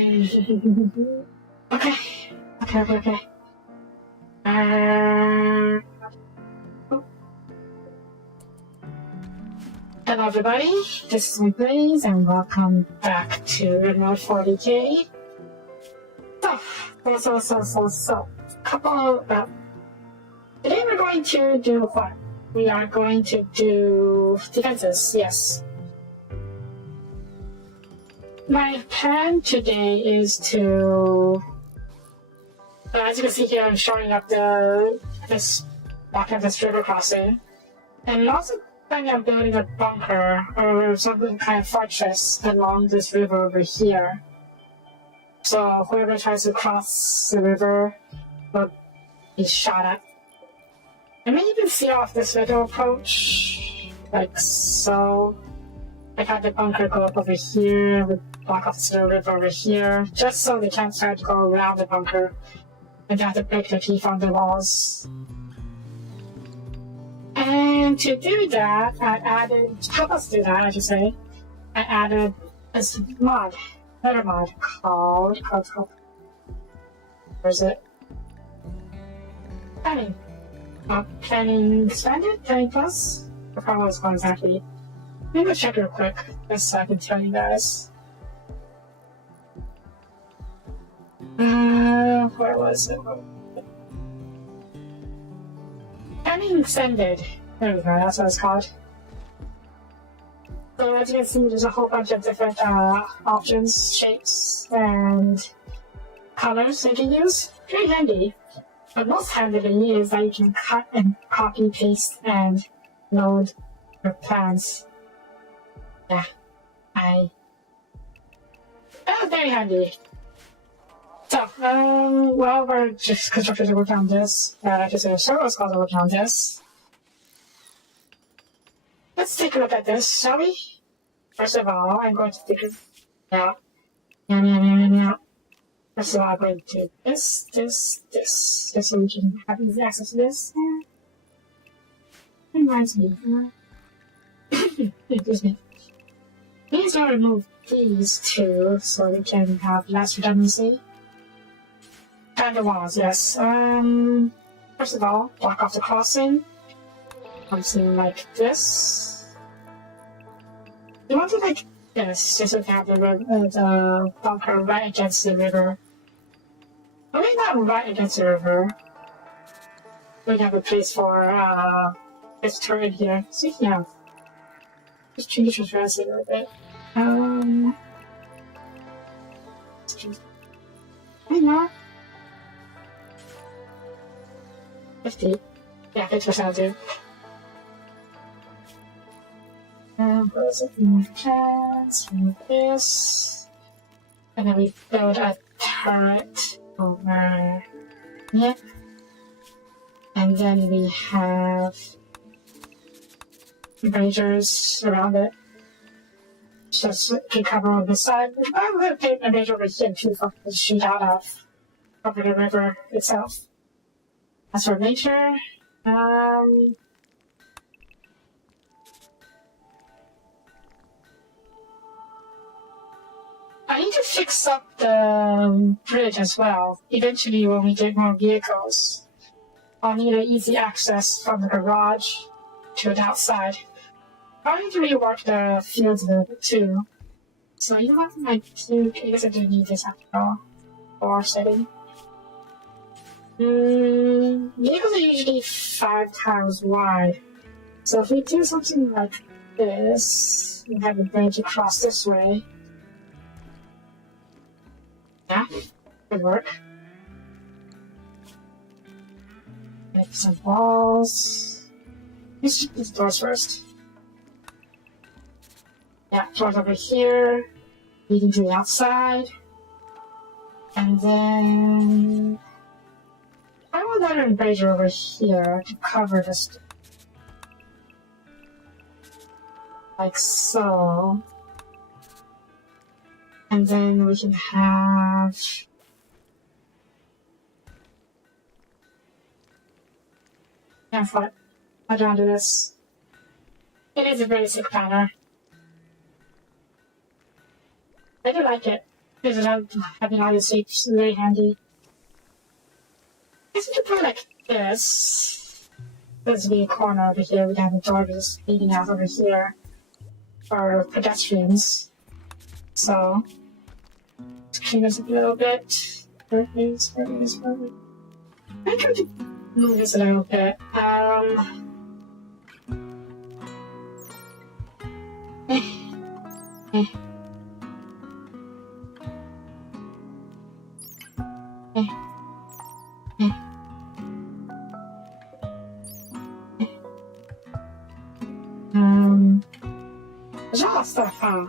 Okay. Hello everybody, this is me Blaze and welcome back to RimWorld WH40k. So, today we're going to do what? We are going to do defenses, yes. My plan today is to, as you can see here, I'm showing up this river crossing, and also planning on building a bunker or some kind of fortress along this river over here. So whoever tries to cross the river will be shot at. And then you can see off this little approach, like so. I have the bunker go up over here, we block off this little river over here, just so they can't try to go around the bunker and they have to break their teeth on the walls. And to do that, I added this mod, another mod called where is it? Planning expanded, planning plus? I forgot what it's called exactly. Let me go check real quick, just so I can tell you guys. Where was it? Planning extended. There we go, that's what it's called. So as you can see, there's a whole bunch of different options, shapes, and colors you can use. Pretty handy. But most handy to me is that you can cut and copy, paste, and load your plans. Yeah, that was very handy. So, well, we're just constructors are working on this. Server squads are working on this. Let's take a look at this, shall we? First of all, I'm going to take it out. First of all, I'm going to do this, just so we can have easy access to this. Reminds me, excuse me. Please don't remove these two so we can have less redundancy. And the walls, yes. First of all, block off the crossing. Something like this. You want to like this, just so we have the bunker right against the river. Well, maybe not right against the river. We have a place for this turret here. See, yeah. Just change the transparency a little bit. Why not? 50. Yeah, 50% will do. Close it from chance, remove this. And then we build a turret over here. And then we have braziers around it. Just to cover on this side. I'm going to paint a brazier over here too for to shoot out of over the river itself. As for nature, I need to fix up the bridge as well. Eventually, when we get more vehicles, I'll need an easy access from the garage to the outside. I need to rework the fields a little bit too. So you know what, I guess I do need this after all. Or setting. Vehicles are usually 5 times wide. So if we do something like this, we have a bridge across this way. Yeah, good work. Make some walls. Let's check these doors first. Yeah, doors over here, leading to the outside. And then I will let an brazier over here to cover this. Like so. And then we can have what? I'll draw to this. It is a very sick pattern. I do like it. This is having all the seats is very handy. I guess we could put like this. This would be a corner over here. We have the door just leading out over here for pedestrians. So let's clean this up a little bit. Where is? I'm trying to move this a little bit. There's a lot of stuff, huh?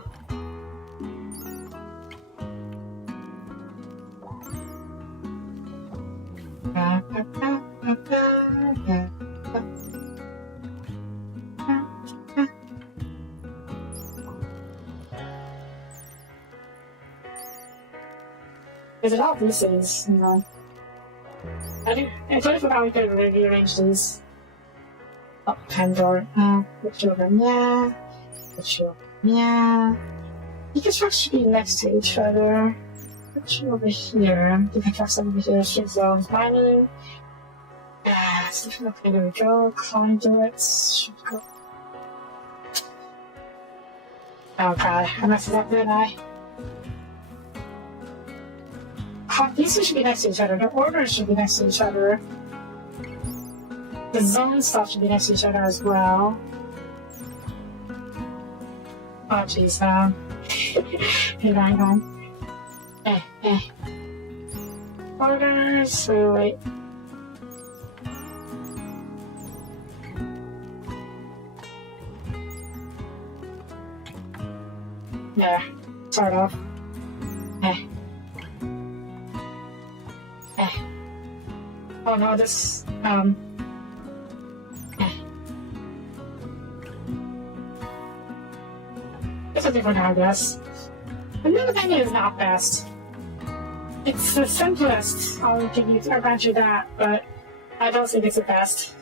There's a lot of pieces, you know. I totally forgot we could rearrange these. Oh, time door. Put you over, yeah. Put you over, yeah. These trucks should be next to each other. Put you over here. You can trucks over here. Shift zones, mining. Okay, there we go. Conduits should go. Oh god, I messed it up, didn't I? These two should be next to each other. The orders should be next to each other. The zone stuff should be next to each other as well. Oh jeez, hey, hang on. Orders, wait. Yeah, sort of. Oh no, this, it's a different address. The new menu is not best. It's the simplest, I'll grant you that, but I don't think it's the best.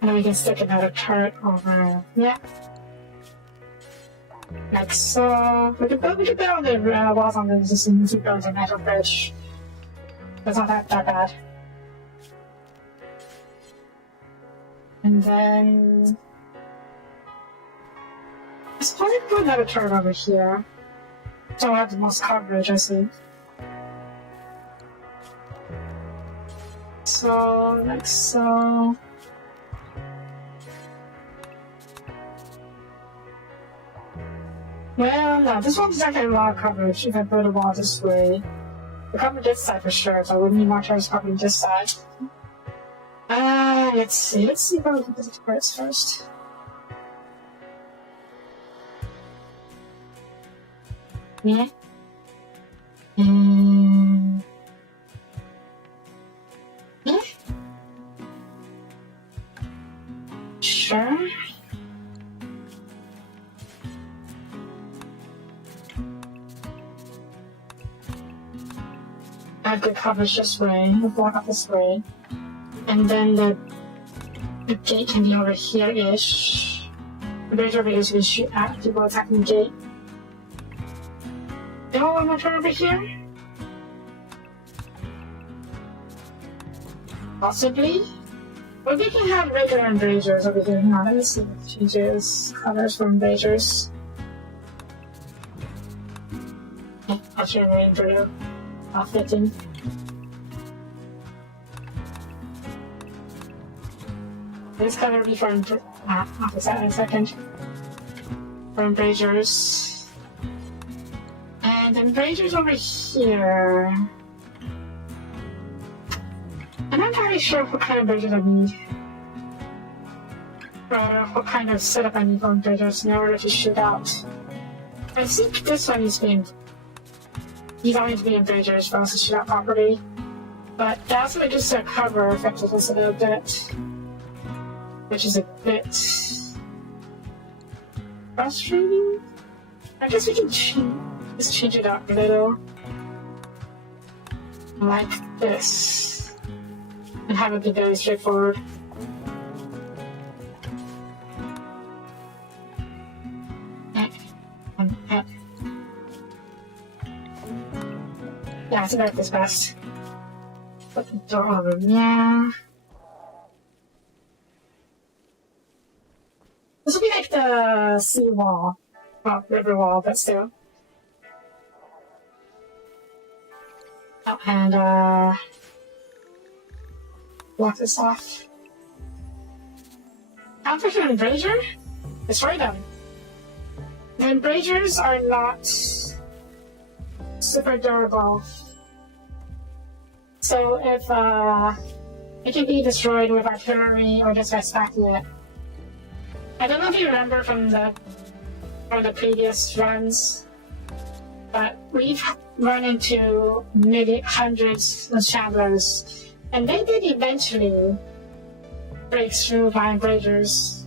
And then we can stick another turret over, yeah. Like so, we could build the walls on the existing build a metal bridge. It's not that bad. And then I suppose we could put another turret over here. So I have the most coverage, I see. So, like so. Well, no, this one's not getting a lot of coverage if I put a wall this way. We cover this side for sure, so I would need more turrets covering this side. Let's see where we can put the turrets first. Yeah. Yeah. Sure. I have good coverage this way, the block up this way. And then the gate can be over here-ish. The bridge over here is going to shoot at people attacking the gate. They all want to turn over here? Possibly? But we can have regular embrasures over here. Hang on, let me see if it changes colors for embrasures. Yeah, I'll show you an embrasure. Fitting. This color will be for after that in a second. For embrasures. And embrasures over here. I'm not entirely sure what kind of embrasures I need. What kind of setup I need for embrasures in order to shoot out. I think this one is being. These all need to be embrasures for us to shoot out properly. But that's what just cover affected us a little bit. Which is a bit frustrating. I guess we can just change it up a little. Like this. And have it be very straightforward. Yeah, I think that is best. Put the door over, yeah. This will be like the sea wall. Well, river wall, but still. Oh, and, block this off. After an embrasure, destroy them. The embrasures are not super durable. So if, it can be destroyed with artillery or just by smacking it. I don't know if you remember from the previous runs, but we've run into maybe hundreds of shamblers, and they did eventually break through my embrasures.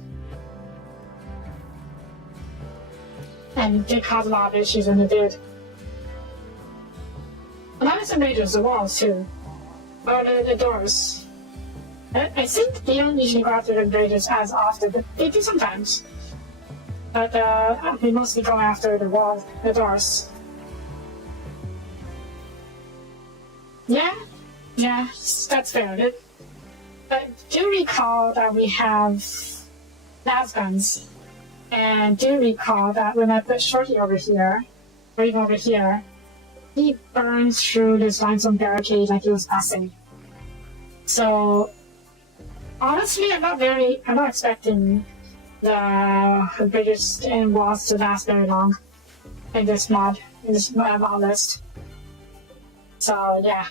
And did cause a lot of issues when it did. A lot of embrasures, the walls too. Or the doors. I think they don't usually go after the embrasures as often, but they do sometimes. But we mostly go after the walls, the doors. Yeah, that's fair. But do recall that we have las guns. And do recall that when I put Shorty over here, or even over here, he burns through this limestone barricade like he was passing. So, honestly, I'm not expecting the bridges and walls to last very long in this mod list. So, yeah.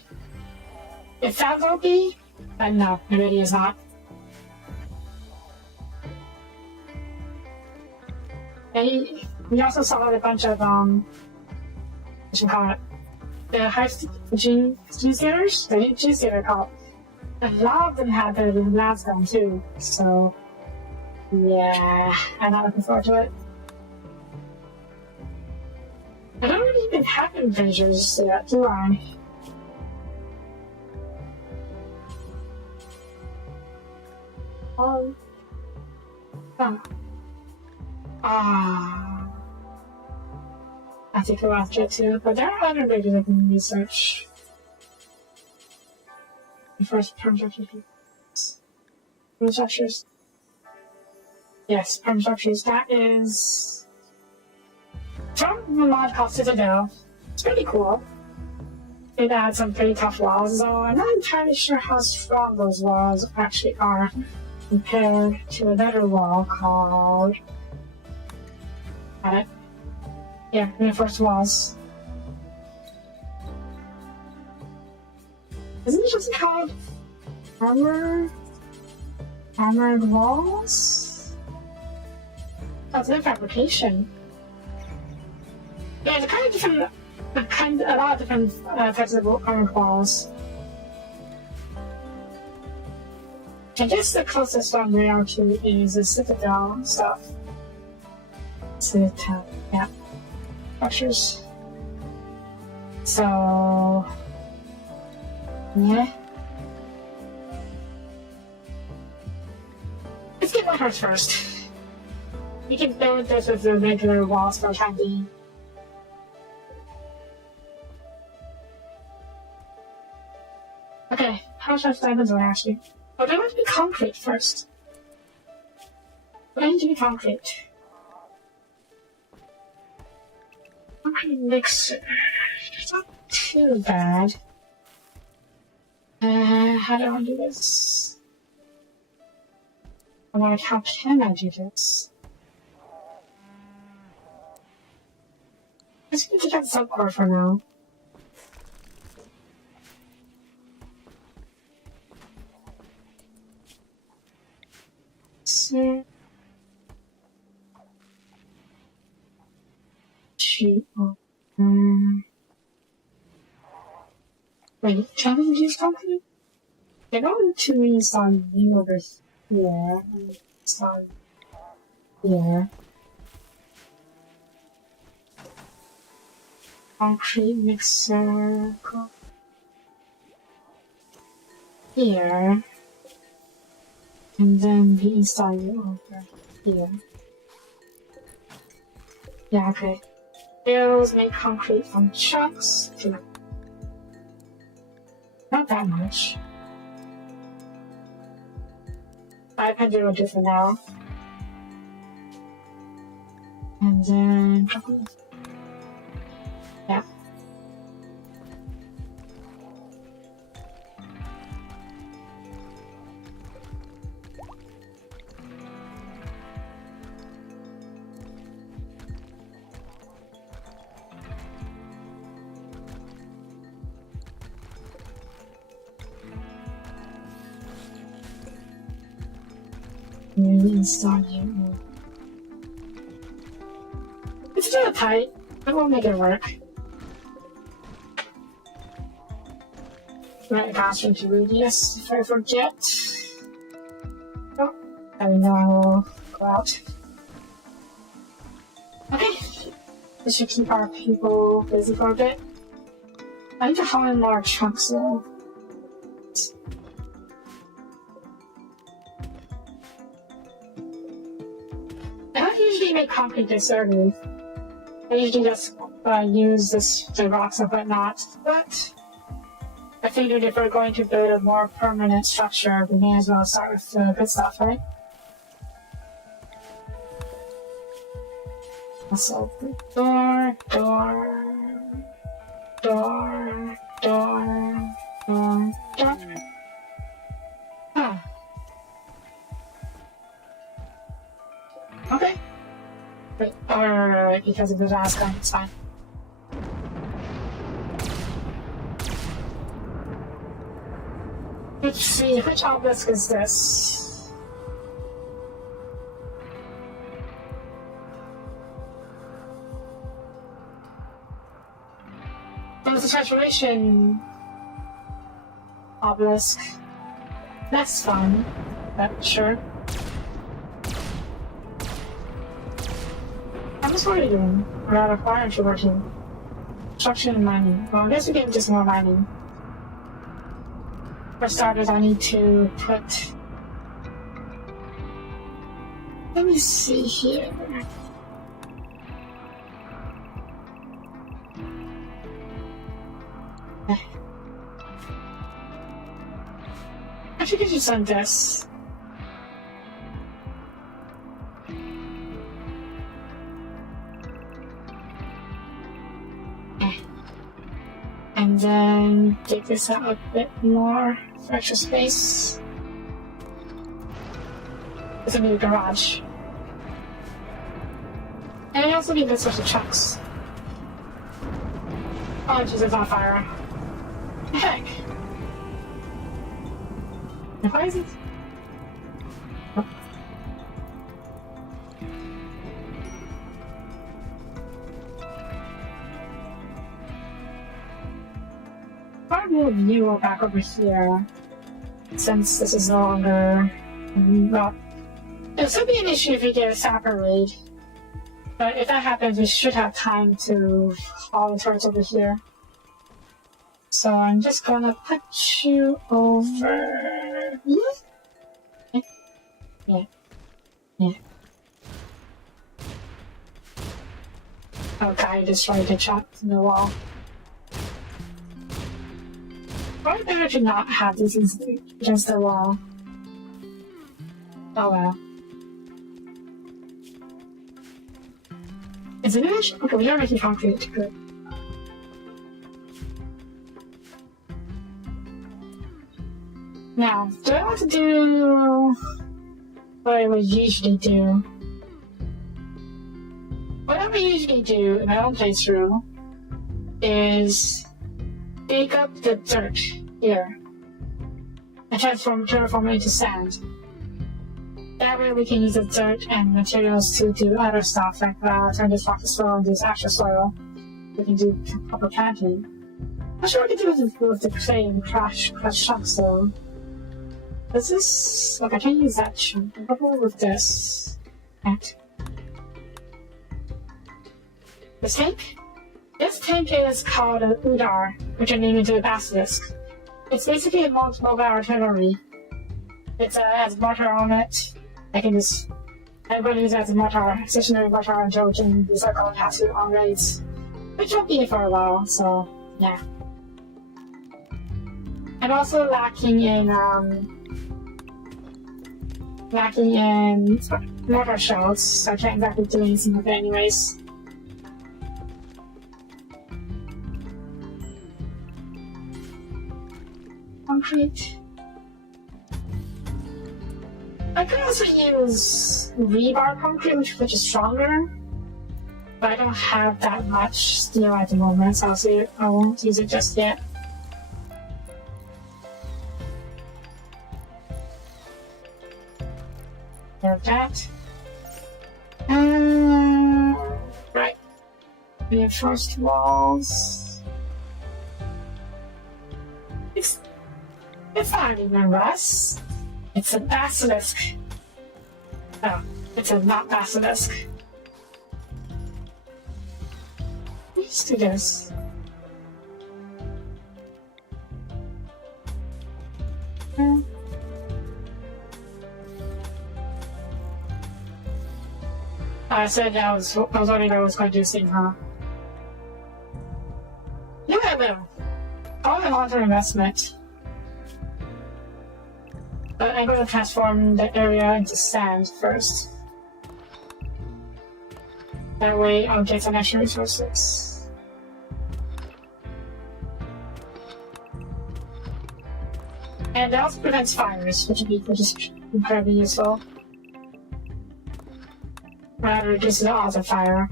If that will be, then no, it really is not. And we also saw a bunch of, what you call it, the gene stealers? The gene stealer call. A lot of them had the last gun too, so yeah, I'm not looking forward to it. I don't really even have adventures yet, do I? Oh. I think I'll have to too, but there are other pages I can research. First, perm structures. Yes, perm structures. That is from the mod called Citadel. It's pretty cool. It adds some pretty tough walls, though I'm not entirely sure how strong those walls actually are compared to another wall called. Got it? Yeah, reinforced walls. Isn't it something called armored walls? That's no fabrication. Yeah, it's kind of different, a lot of different types of armored walls. I guess the closest one we are to is the Citadel stuff. Citadel, yeah. Structures. So, yeah. Let's get one horse first. You can build this with the regular walls for the time being. Okay, how much diamonds do I ask you? Oh, they want to be concrete first. But I need to be concrete. Concrete mixer. It's not too bad. How do I do this? I'm like, how can I do this? Let's take out the subcore for now. So, wait, challenges company? They're going to reinstall you over here. Install here. Concrete mixer. Here. And then we install you over here. Yeah, okay. Rails make concrete from chunks. Not that much. 500 will do for now. And then... yeah. Install you. It's a little tight, but we'll make it work. Right, password to radius if I forget. Oh, and now I will go out. Okay, this should keep our people busy for a bit. I need to haul in more trucks though. I don't usually make concrete this early. I usually just use the rocks and whatnot, but I figured if we're going to build a more permanent structure, we may as well start with the good stuff, right? So, door. Ah. Okay. Wait, right, because of the last gun, it's fine. Let's see, which obelisk is this? Oh, it's a transformation obelisk. That's fun, but sure. I'm just worried doing. Why aren't you working? Construction and mining. Well, I guess we can just more mining. For starters, I need to put... let me see here. I should get you some this. And then take this out a bit more for extra space. It's a new garage. And I also need this for the trucks. Oh, Jesus, it's on fire. What the heck? Why is it? Oh. I'll move you back over here, since this is no longer not. It'll still be an issue if we get a sapper raid, but if that happens, we should have time to haul the turrets over here. So I'm just gonna put you over. Yeah. Okay, I destroyed the chop in the wall. Probably better to not have these against the wall. Oh well. Is it finished? Okay, we are making concrete. Good. Now, do I want to do what I would usually do? What I would usually do in my own playthrough is dig up the dirt here and terraform it into sand. That way we can use the dirt and materials to do other stuff like turn this rock to soil and use actual soil. We can do proper planting. I'm not sure what we can do with the clay and crush chunks though. Is this... look, I can use that chunk. I'm going with this. Right. This tank? This tank is called an Udar, which I named into a basilisk. It's basically a mobile artillery. It has mortar on it. I can just... everybody uses it as a mortar, stationary mortar and Trojan. These are called Hatsu on raids. Which won't be here for a while, so yeah. I'm also lacking in mortar shells, so I can't exactly do anything with it anyways. Concrete. I could also use rebar concrete, which is stronger, but I don't have that much steel at the moment, so I won't use it just yet. There's that. Right. Reinforced walls. It's not even rust. It's a basilisk. Oh, it's a not basilisk. Let's do this. I said I was wondering I was going to do something, huh? Look at them! All in long-term investment. But I'm going to transform the area into sand first. That way I'll get some extra resources. And that also prevents fires, which is incredibly useful. Rather reduces the odds of fire.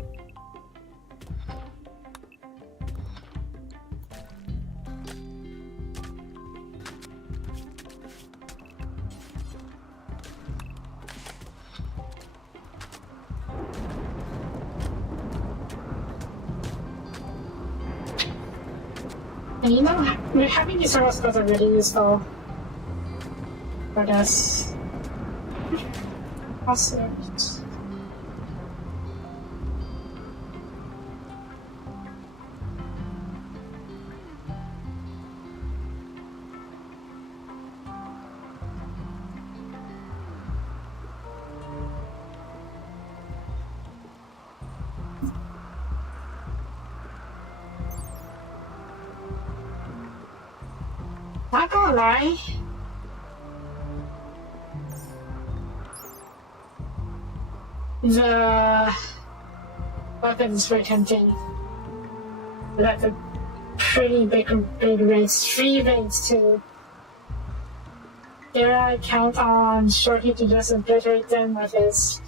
And you know, having these sort of skills are really useful for this. Also, not gonna lie, the weapon is very tempting. That's a pretty big race. 3 raids too. Dare I count on Shorty to just obliterate them with his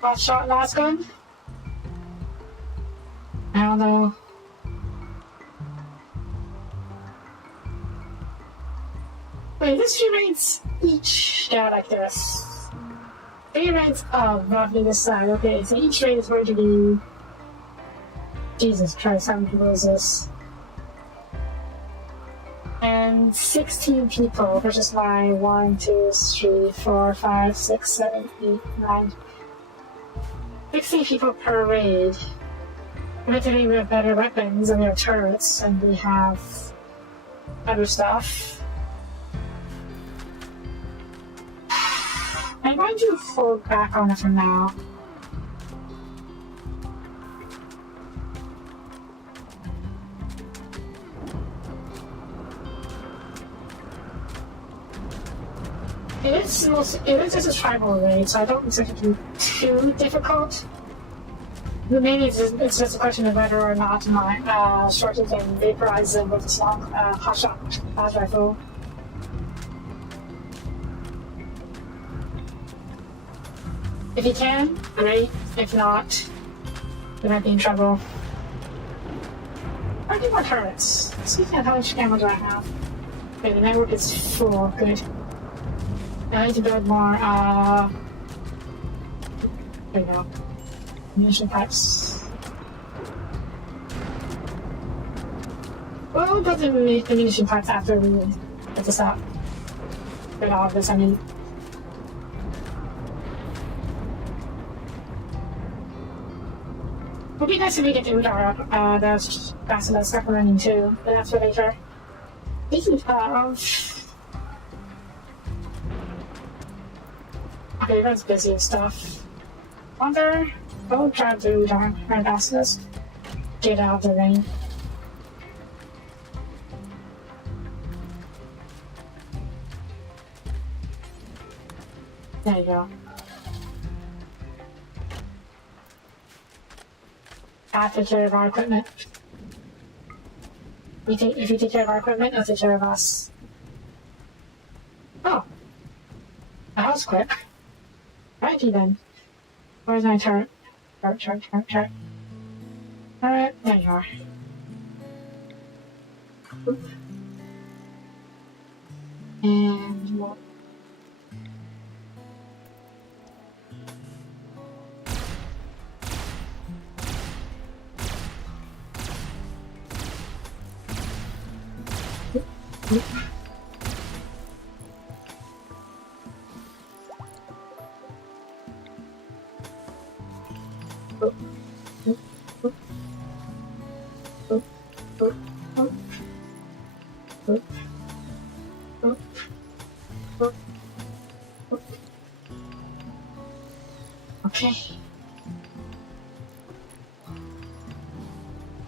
hot shot last gun? I don't know. Wait, this 3 raids each go like this. 3 raids of roughly this side. Okay, so each raid is going to be... Jesus Christ, how many people is this? And 16 people versus my 1, 2, 3, 4, 5, 6, 7, 8, 9. 16 people per raid. Admittedly, we have better weapons and we have turrets and we have other stuff. I'm going to hold back on it for now. It is just a tribal raid, so I don't expect it to be too difficult. Maybe it's just a question of whether or not my Shorty can vaporize them with a long hotshot fast rifle. If he can, great. If not, we might be in trouble. I need more turrets. Speaking of how much ammo do I have? Okay, the network is full. Good. I need to build more, there you go. Munition pipes. We'll build the munition pipes after we get this out. Get all of this, I mean. It would be nice if we get the Udara, the Basilisk stuff running too, but that's for later. Speaking of... Okay, everyone's busy and stuff. Wonder... I'll try to Udara and Basilisk. Get out of the rain. There you go. I take care of our equipment. If you take care of our equipment, I'll take care of us. Oh. That was quick. Righty then. Where's my turret? Turret. Alright, there you are. Oop. And more. Oop. Okay.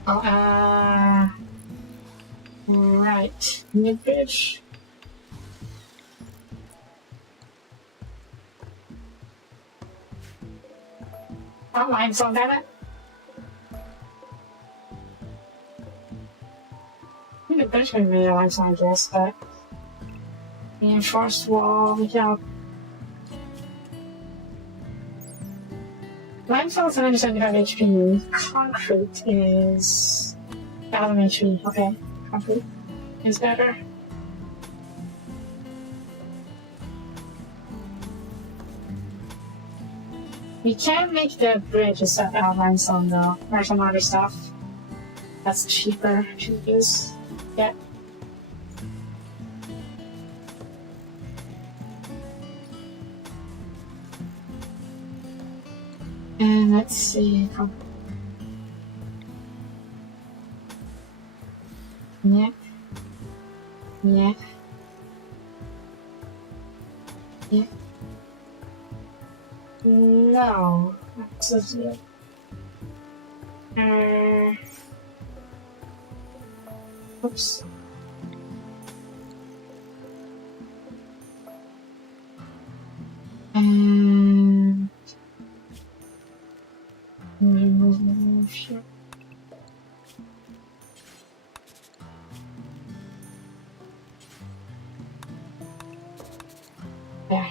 Oh, right. Mid-bitch. Oh, limestone, damn it. I think there's going to be a limestone, I guess, but reinforced wall, yeah. Limestone is 175 HP. Concrete is 1000 HP. Okay, concrete is better. We can make the bridge a set out of limestone though, or some other stuff. That's cheaper to use. Yeah. And let's see. Yeah. No. That's it. Oops. And sure. Yeah.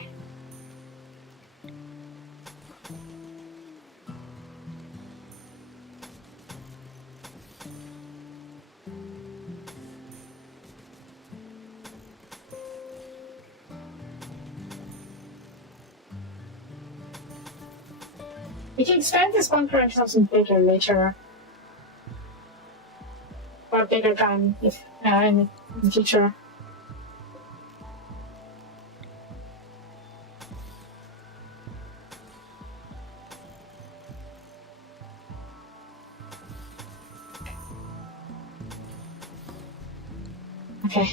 We can expand this bunker into something bigger later. Or a bigger gun if, in the future. Okay.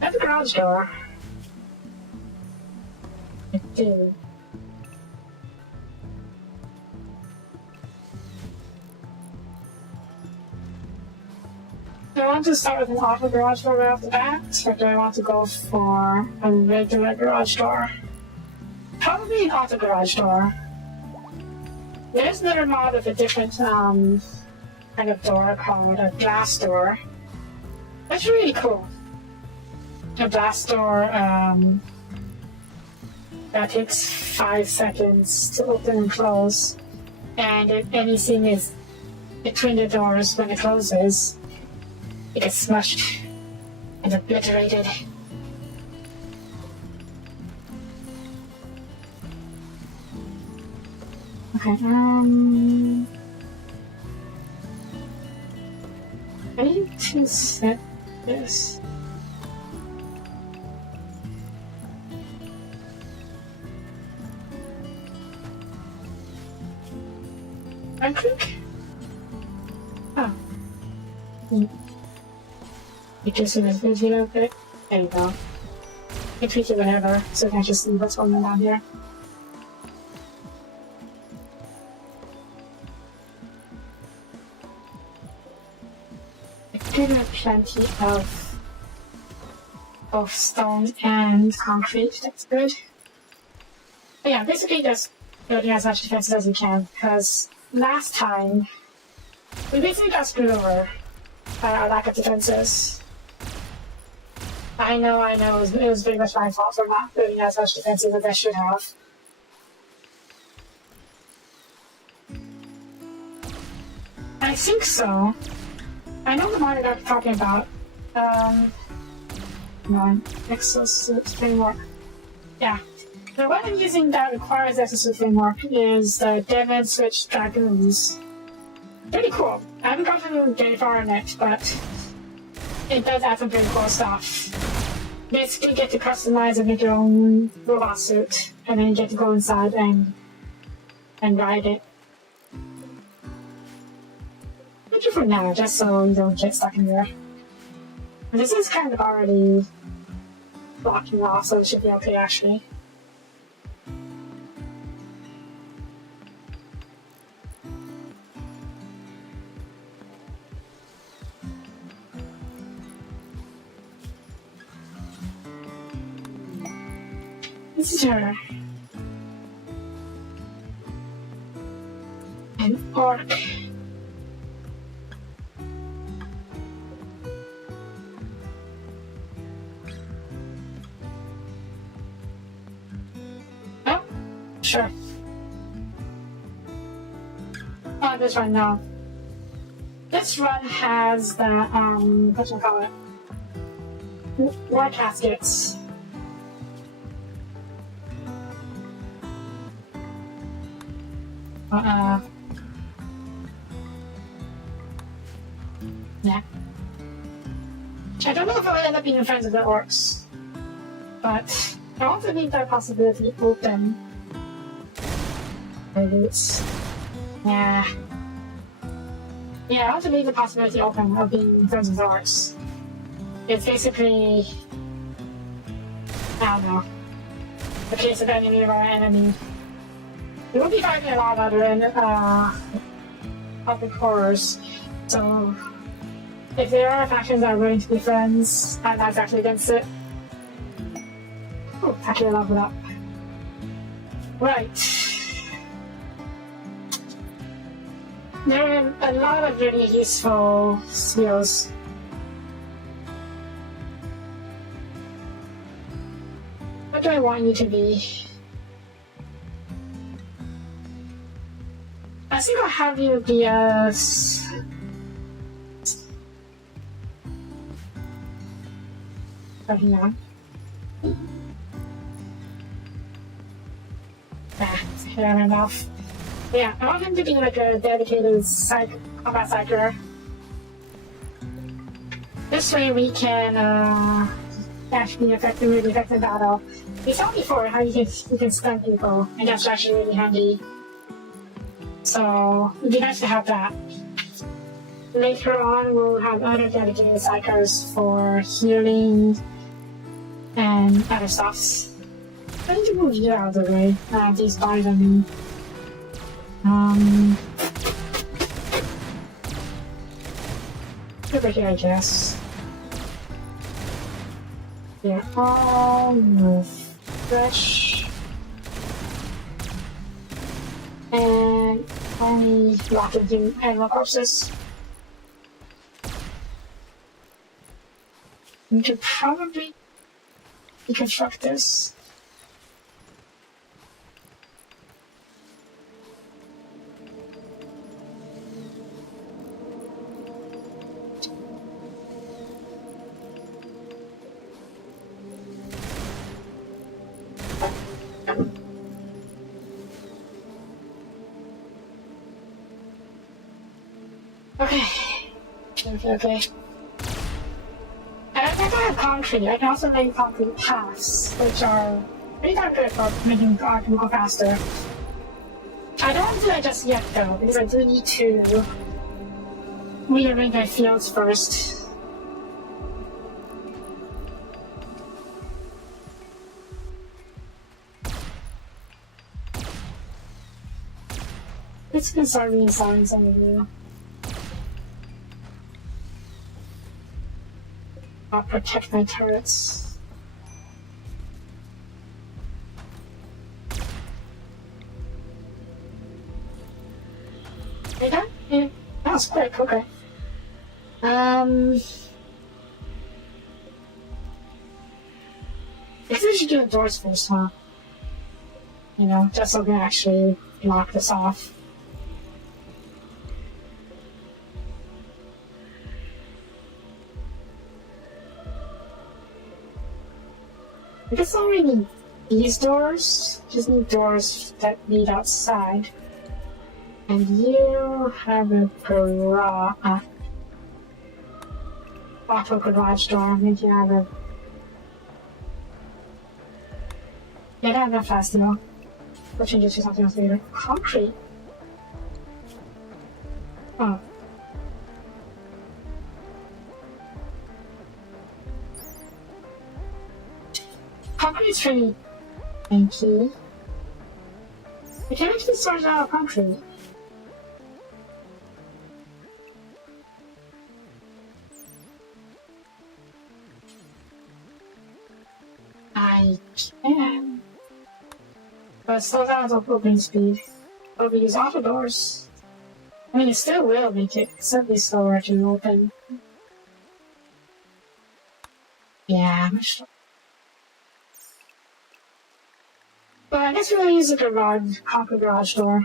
I have a garage door. I do. Do I want to start with an auto garage door right off the bat, or do I want to go for a regular garage door? Probably an auto garage door. There's another mod with a different kind of door called a glass door. That's really cool. A glass door that takes 5 seconds to open and close, and if anything is between the doors when it closes, it gets smushed and obliterated. Okay, I need to set this. I think. Oh. You just see this video of it. There you go. You tweak it whenever, so you can just see what's going on down here. I do have plenty of both stone and concrete. That's good. But yeah, basically just building as much defenses as you can, because last time we basically got screwed over by our lack of defenses. I know, it was very much my fault for not building as much defenses as I should have. I think so. I know the model I'm talking about. Exosuit framework. Yeah. The one I'm using that requires exosuit framework is the Devon Switch Dragoons. Pretty cool. I haven't gotten very far in it, but it does add some pretty cool stuff. Basically, you get to customize and make your own robot suit, and then you get to go inside and ride it. Thank you for now, just so you don't get stuck in there. This is kind of already blocking off, so it should be okay actually. Visitor. An orc. Oh, sure. Oh, this one, no. This run has the, what do you call it? War caskets. Yeah. I don't know if I'll end up being friends with the orcs, but I want to leave that possibility open. Yeah. Yeah, I want to leave the possibility open of being friends with the orcs. It's basically, I don't know, the case of enemy of our enemy. We will be fighting a lot of other public horrors, so if there are factions that are willing to be friends, I'm not exactly against it. Oh, actually, I leveled up. Right. There are a lot of really useful skills. What do I want you to be? I think I'll have you be a... Hang on. Fair enough. Yeah, I want him to be like a dedicated combat psyker. This way we can actually really effective battle. We saw before how you can stun people, and that's actually really handy. So it'd be nice to have that. Later on, we'll have other dedicated psychers for healing and other stuffs. I need to move you out of the way. These bodies, I mean. Over here, I guess. Yeah, all fresh. And only rocking animal corpses. We could probably reconstruct this. Okay. And I think I have concrete. I can also make concrete paths, which are pretty darn good for making our go faster. I don't want to do that just yet though, because I do need to rearrange my fields first. It's gonna start reinstalling some of you. I'll protect my turrets. Okay. I guess we should do the doors first, huh? You know, just so we can actually knock this off. I guess I already need these doors. Just need doors that lead outside. And you have a garage. Auto garage door. I think you have a. Yeah, I have that fast enough. We'll change it to something else later. Concrete. Oh. Concrete's pretty tanky. We can actually sort out concrete. I can. But it slows down the opening speed. But we use auto doors. I mean, it still will make it slightly slower to open. Yeah, much slower. But I guess we're gonna use the garage, concrete garage door.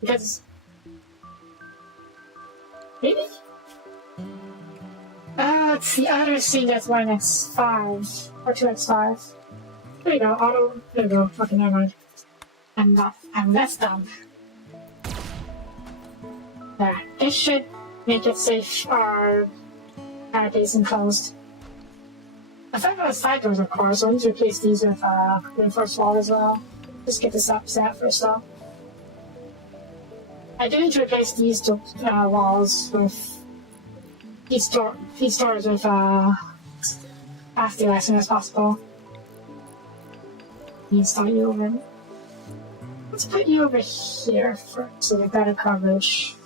Because maybe? It's the other scene that's 1x5 or 2x5. There you go, auto. There you go. Fucking never mind. I'm less dumb. There. It should make it safe or barricades enclosed. Aside from the side doors, of course, so I need to replace these with reinforced wall as well. Just get this up set first though. I do need to replace these walls with these doors with after as soon as possible. Install you over. Let's put you over here first so get better coverage.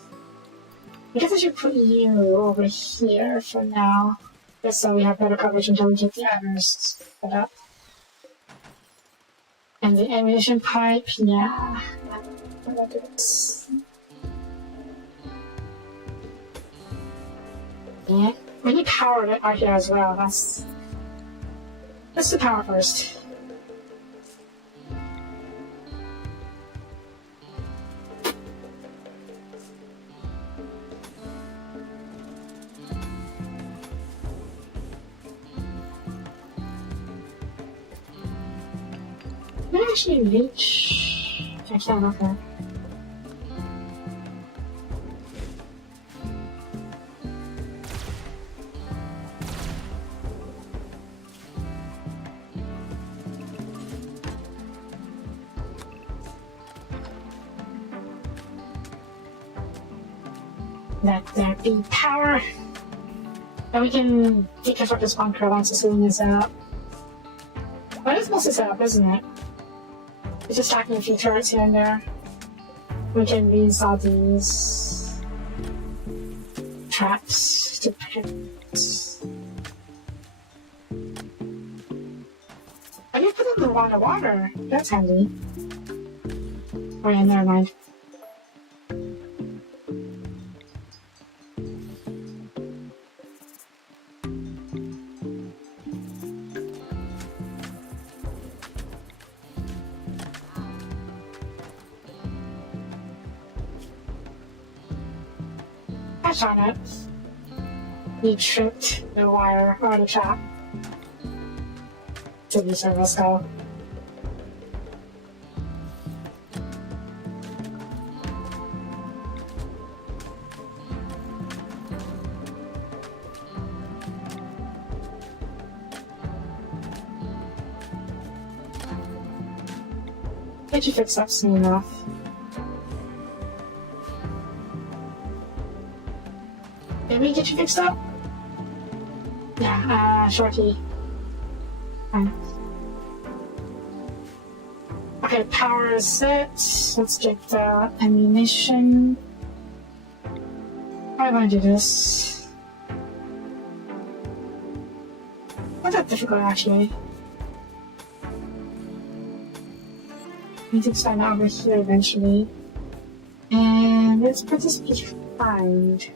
I guess I should put you over here for now, just so we have better coverage until we get the others set up. And the ammunition pipe, yeah. I'm gonna do this. Yeah, we need power out here as well. Let's do power first. Can I actually reach? I can't look at. Let there be power. And we can deconstruct this bunker once the ceiling is set up. Well, it's mostly set up, isn't it? It's just stacking a few turrets here and there. We can reinstall these traps to protect. I can put them in the water. That's handy. Oh yeah, never mind. Touch on it. You tripped the wire or the trap. To be sure, let's go. Get you fixed up soon enough. Did we get you fixed up? Yeah, shorty. Fine. Okay, power is set. Let's get the ammunition. How am I going to do this? Not that difficult, actually. need to sign over here eventually. And let's put this behind.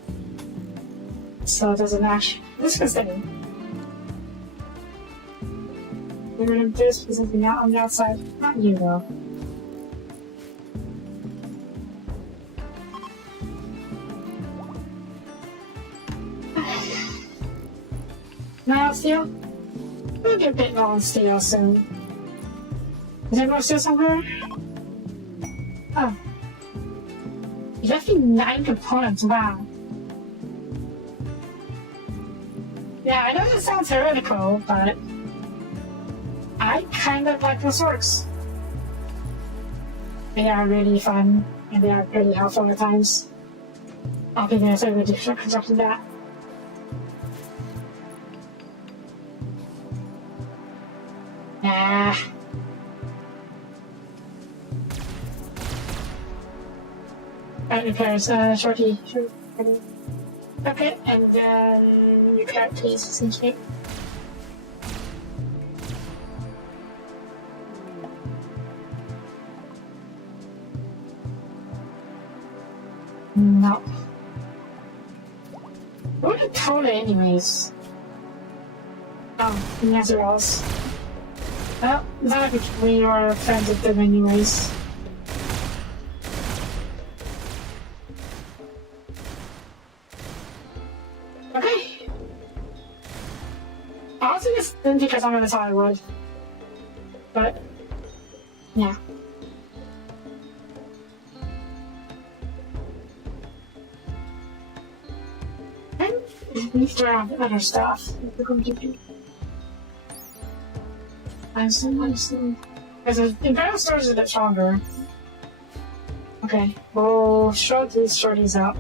So it doesn't actually. This can stay. We're gonna do this because not on the outside. Not you though. Now steel? We'll get a bit low on steel soon. Is everyone still somewhere? Oh. There's actually 9 components, wow. Yeah, I know this sounds heretical, but I kind of like those orcs. They are really fun, and they are pretty helpful at times. I'll be there so the different comes after that. Nah. Alright, repairs, Shorty. Okay, and then repair please, thank you. No. What are Tola anyways? Oh, Necrons. Well, not if we are friends with them anyways. Okay. Also, this isn't because I'm in this Hollywood. But, yeah. And we throw other stuff. We're going to do. I'm still. Because the Imperial Store is a bit stronger. Okay, we'll show these shorties out.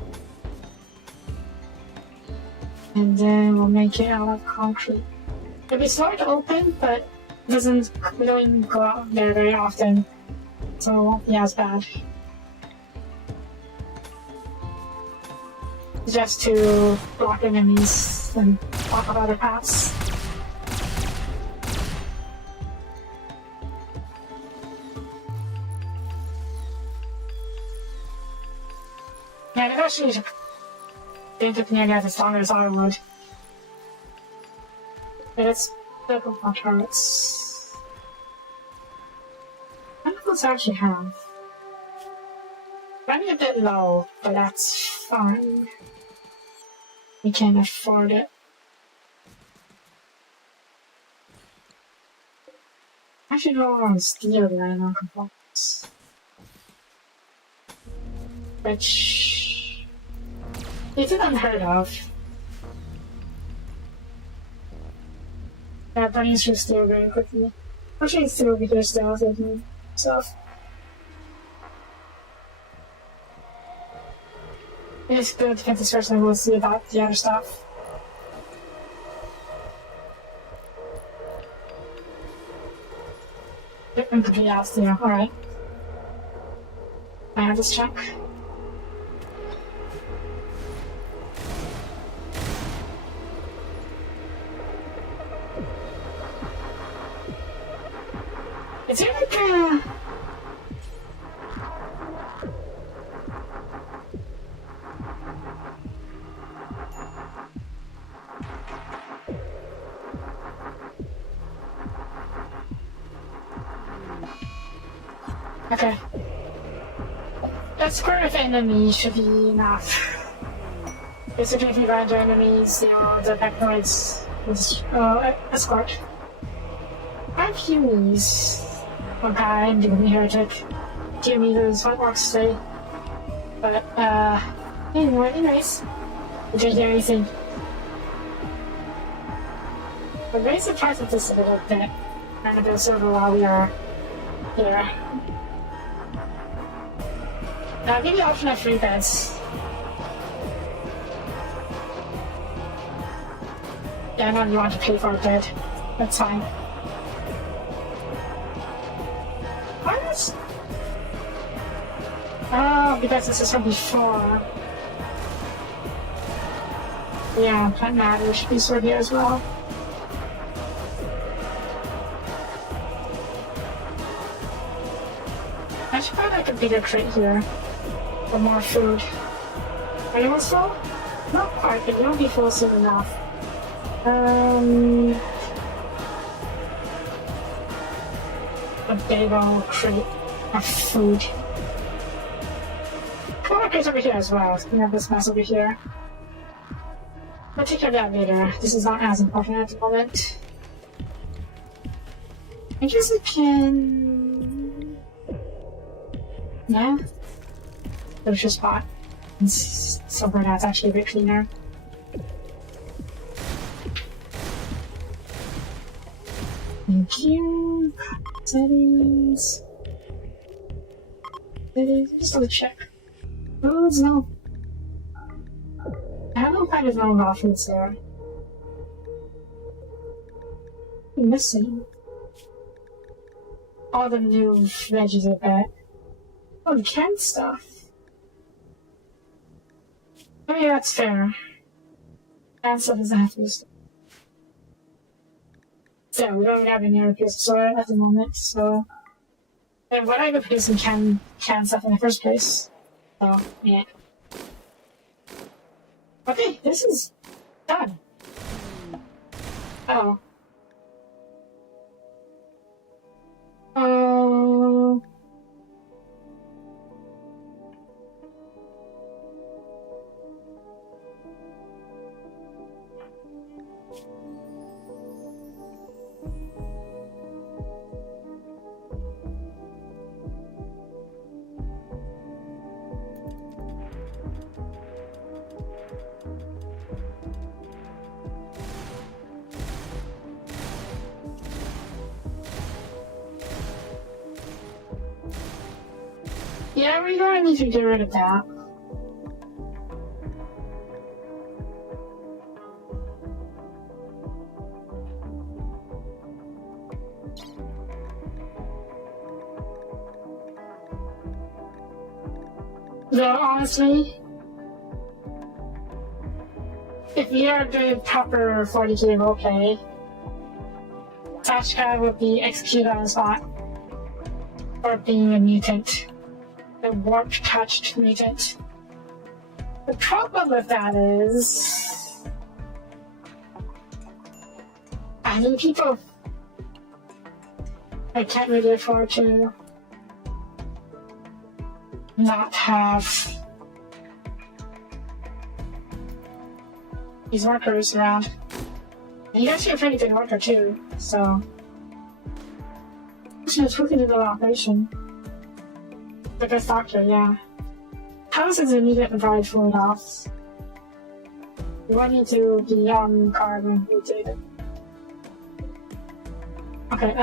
And then we'll make it out of concrete. It'll be slow to open, but it doesn't, we don't even go out there very often. So, yeah, it's bad. Just to block enemies and block up other paths. Yeah, it actually didn't took nearly as strong as I would. But it's double for turrets. How many does I actually have? Running a bit low, but that's fine. We can afford it. I should roll on steel than on components. Which it's unheard of. Yeah, burning through steel very quickly. Pushing through because they're thinking stuff. It's good to get this first and we'll see about the other stuff. Yep, I'm completely out of steel, alright. I have this check. Is there like a... Okay. A square of enemies should be enough. Basically, if you run into enemies, you know, the Necrons escort. I have Humies. Okay, I'm doing heretic. Humies is what works today. But, anyways. We didn't hear anything. I'm very surprised at this a little bit. I'm gonna do a server while we are here. I'll give you the option of 3 beds. Yeah, I know you want to pay for a bed. That's fine. What? Oh, because this is from before. Yeah, that matters. Should be stored here as well. I should find like a bigger crate here for more food. Are you almost full? Not quite, but you won't be full soon enough. A big old crate of food. More crates over here as well. We have this mess over here. We'll take care of that later. This is not as important at the moment. I guess I can... Yeah? There's your spot. Silver that's actually a bit cleaner. Thank you. Settings. Just double check. Foods, no. I don't know if I just know about foods there. I'm missing. All the new veggies I bet. Oh, the canned stuff. Oh yeah, that's fair. Canned stuff doesn't have to be stored. So we don't have any other place to store it at the moment, so... And what I would produce in canned stuff in the first place. So, yeah. Okay, this is done. Oh. Yeah, we're going to need to get rid of that. Though, honestly, if we are doing proper 40k roleplay, Sashka would be executed on the spot for being a mutant. A warp-touched mutant. The problem with that is... I mean, people... I can't really afford to... not have... these workers around. And he's actually a pretty good worker too, so... Actually, it's working in the operation. The best doctor, yeah. House is immediate and provide food off. You want me to be on guard when we do it. Okay,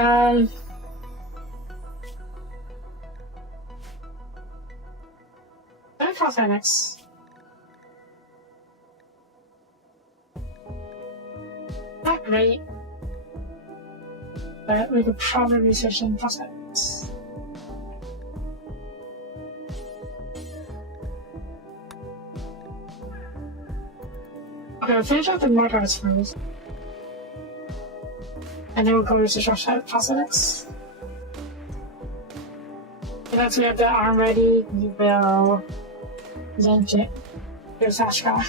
let me cross my next. Not great. But we could probably research and process. Okay, we'll finish up the mortars first. And then we'll go to the prosthetics. And once we have the arm ready, we will yank it. Here's Ashka.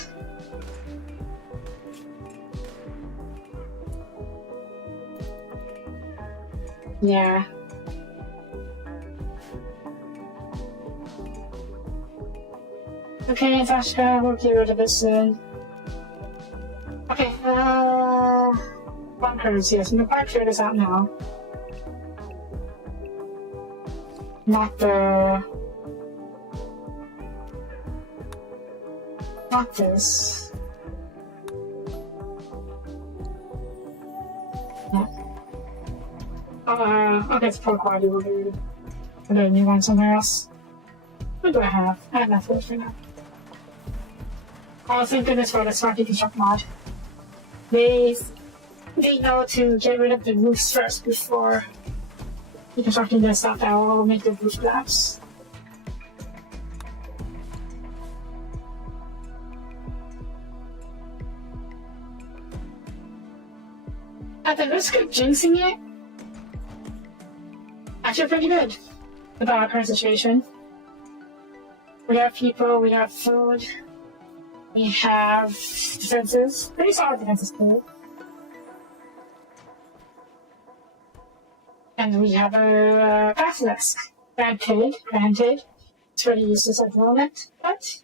Yeah. Okay, Ashka, we'll get rid of this soon. Okay, bunkers, yes, I'm gonna clear this out now. Not this. No. Okay, it's poor quality, we'll do a new one somewhere else. What do I have? I have enough for now. Oh, thank goodness for the Soapie construct mod. They know to get rid of the roofs first before constructing the stuff that will make the roof collapse. At the risk of jinxing it, actually pretty good. about our current situation. We have people, we have food, we have defenses. Pretty solid defenses too. And we have a basilisk. Granted. It's pretty useless at the moment, but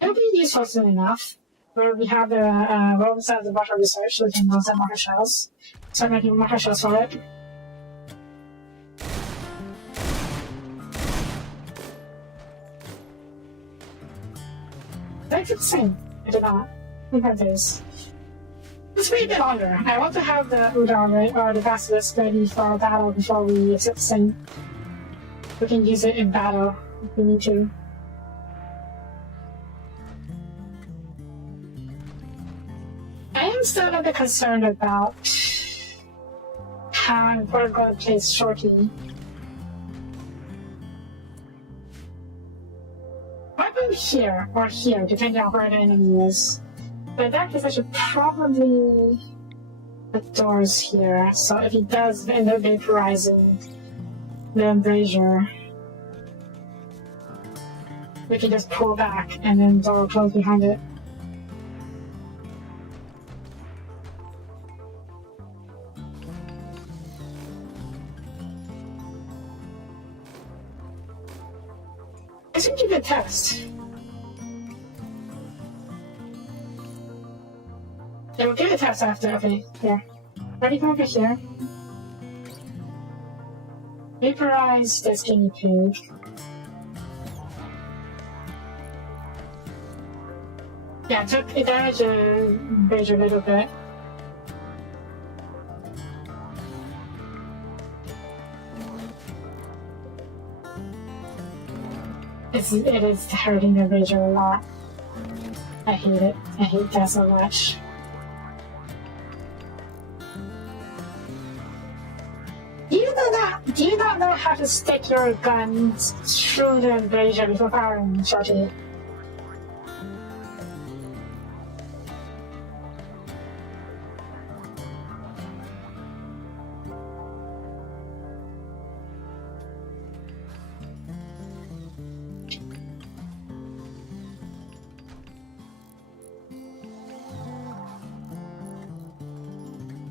it'll be useful soon enough. Where we have the roll side of the water research, so we can build some water shells. Start making water shells for it. That's the same. I did not. We have this. This will be a bit longer. I want to have the Udon or the Basilisk ready for battle before we accept the same. We can use it in battle if we need to. I am still a bit concerned about how we're going to place Shorty. Might be here or here, depending on where the enemy is. But in that case, I should probably put doors here. So if he does end up vaporizing the embrasure, we can just pull back and then door close behind it. It's a good test. Yeah, we'll give it a test after. Okay, here. Ready, come over here. Vaporize this guinea pig. Yeah, it damaged the bridge a little bit. It is hurting the razor a lot. I hate it. I hate that so much. Do you not know how to stick your gun through the embrasure before firing, Shorty?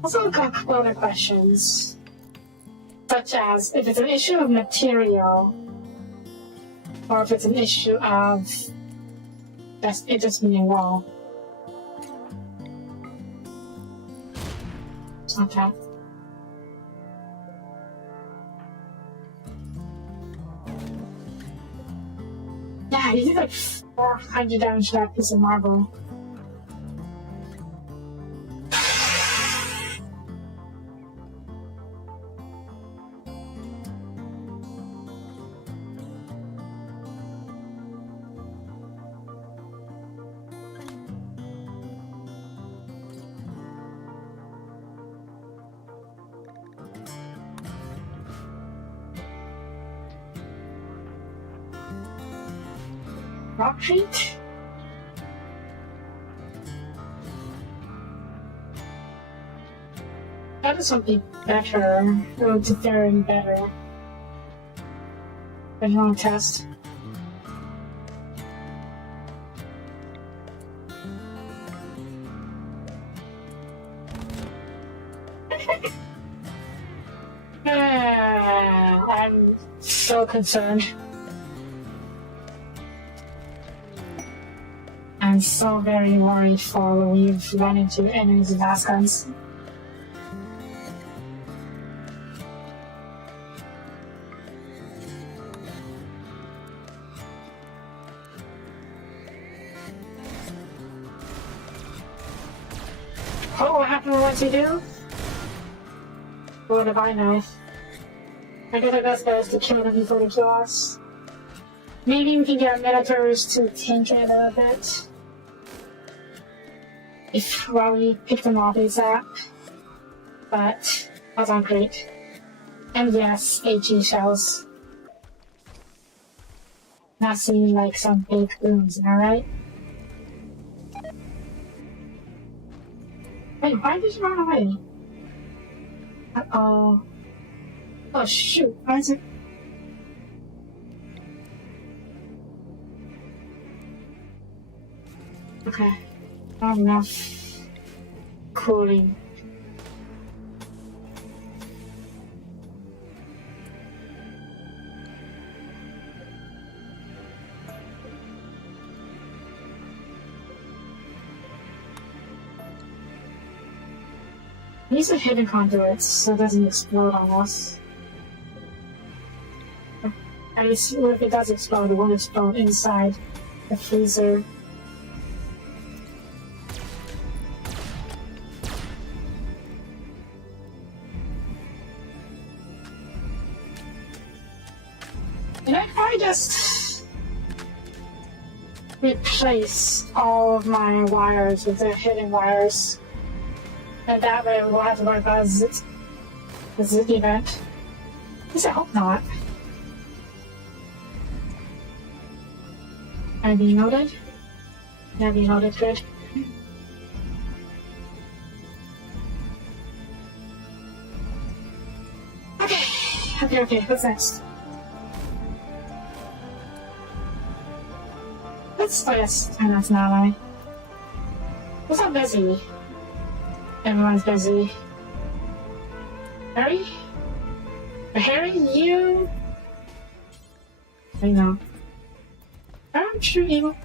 Also got a couple other questions, such as if it's an issue of material, or if it's an issue of it just being a wall. Okay. Yeah, he did like 400 damage to that piece of marble. Rock treat? That is something better. It's very better. But you want to test? I'm so concerned. I'm so very worried for when we've run into enemies with gas guns. Oh, what happened once you do? What have I know? I guess our best bet is to kill them before they kill us. Maybe we can get our Minotaurs to tank it a little bit. While we pick them off ASAP. But that's not great. And yes, AG shells. Not seeming like some big booms, alright? Wait, why did you run away? Uh-oh. Oh shoot, why is it? Okay, not enough cooling. These are hidden conduits, so it doesn't explode on us. At least if it does explode, it won't explode inside the freezer. And I probably just replace all of my wires with the hidden wires. And that way we won't have to worry about the zit event. At least I hope not. Have you noted? Have you noted? Good. Okay, what's next? Oh yes, and that's an ally. What's up, busy? Everyone's busy. Harry? Harry, you? I know. Aren't you evil?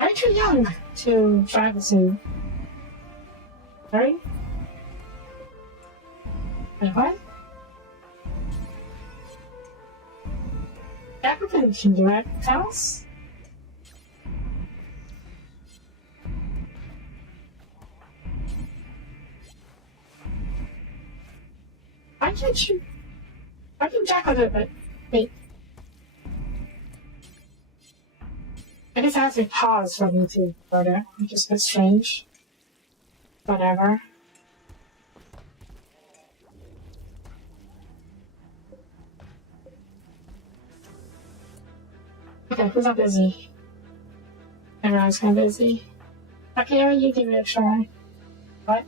Aren't you young to drive the suit? Harry? Wait, what? African can do it. Else? Why can't you? Why can Jack do it? Wait. I guess it has to be paused for me to order, which is a bit strange. Whatever. Okay, who's not busy? Everyone's kind of busy. Okay, you give it a try. What?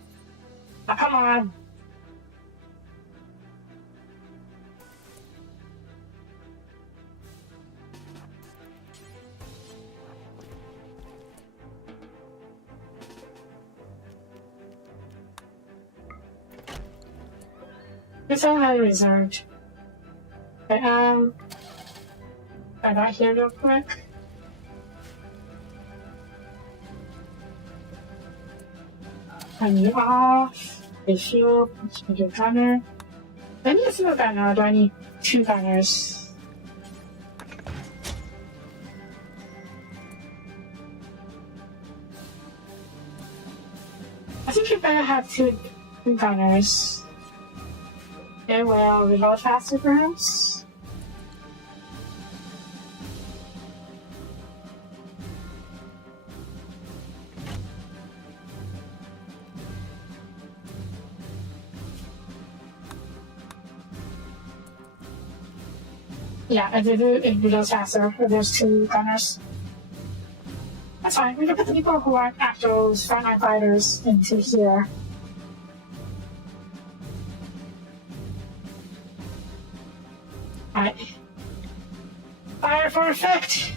Oh, come on! This all had reserved. But, I got here real quick. Turn you off. Refuel. Change your gunner. Do I need a single gunner or do I need two gunners? I think you better have two gunners. It will reload faster, perhaps? Yeah, it reloads faster if there's two gunners. That's fine. We can put the people who aren't actual frontline fighters into here. Alright. Fire for effect!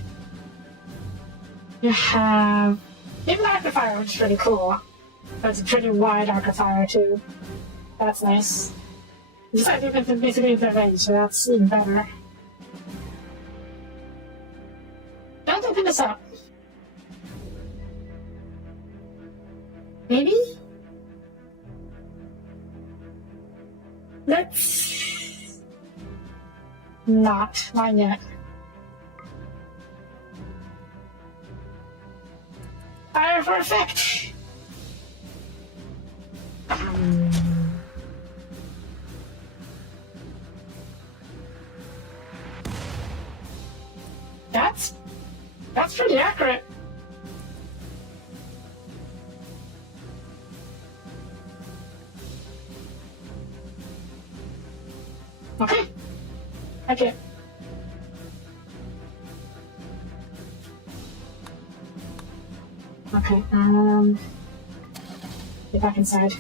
You have... Even arc of fire, which is pretty cool. But it's a pretty wide arc of fire, too. That's nice. Just like you can basically the range, so that's even better. Don't open this up. Maybe? Let's... Not yet. Fire for effect! That's pretty accurate. Okay. Okay. Okay, get back inside.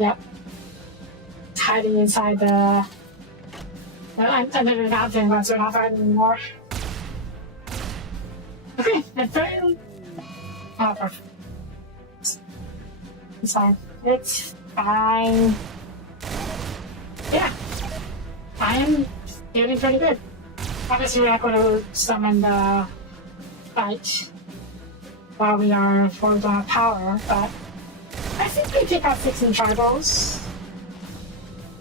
Yep. It's hiding inside the... under the mountain, but we're not fighting anymore. Okay, and then... Oh, perfect. It's fine. It's fine. Yeah. I am feeling pretty good. Obviously, we're not going to summon the fight while we are full of power, but I think we take out 16 tribals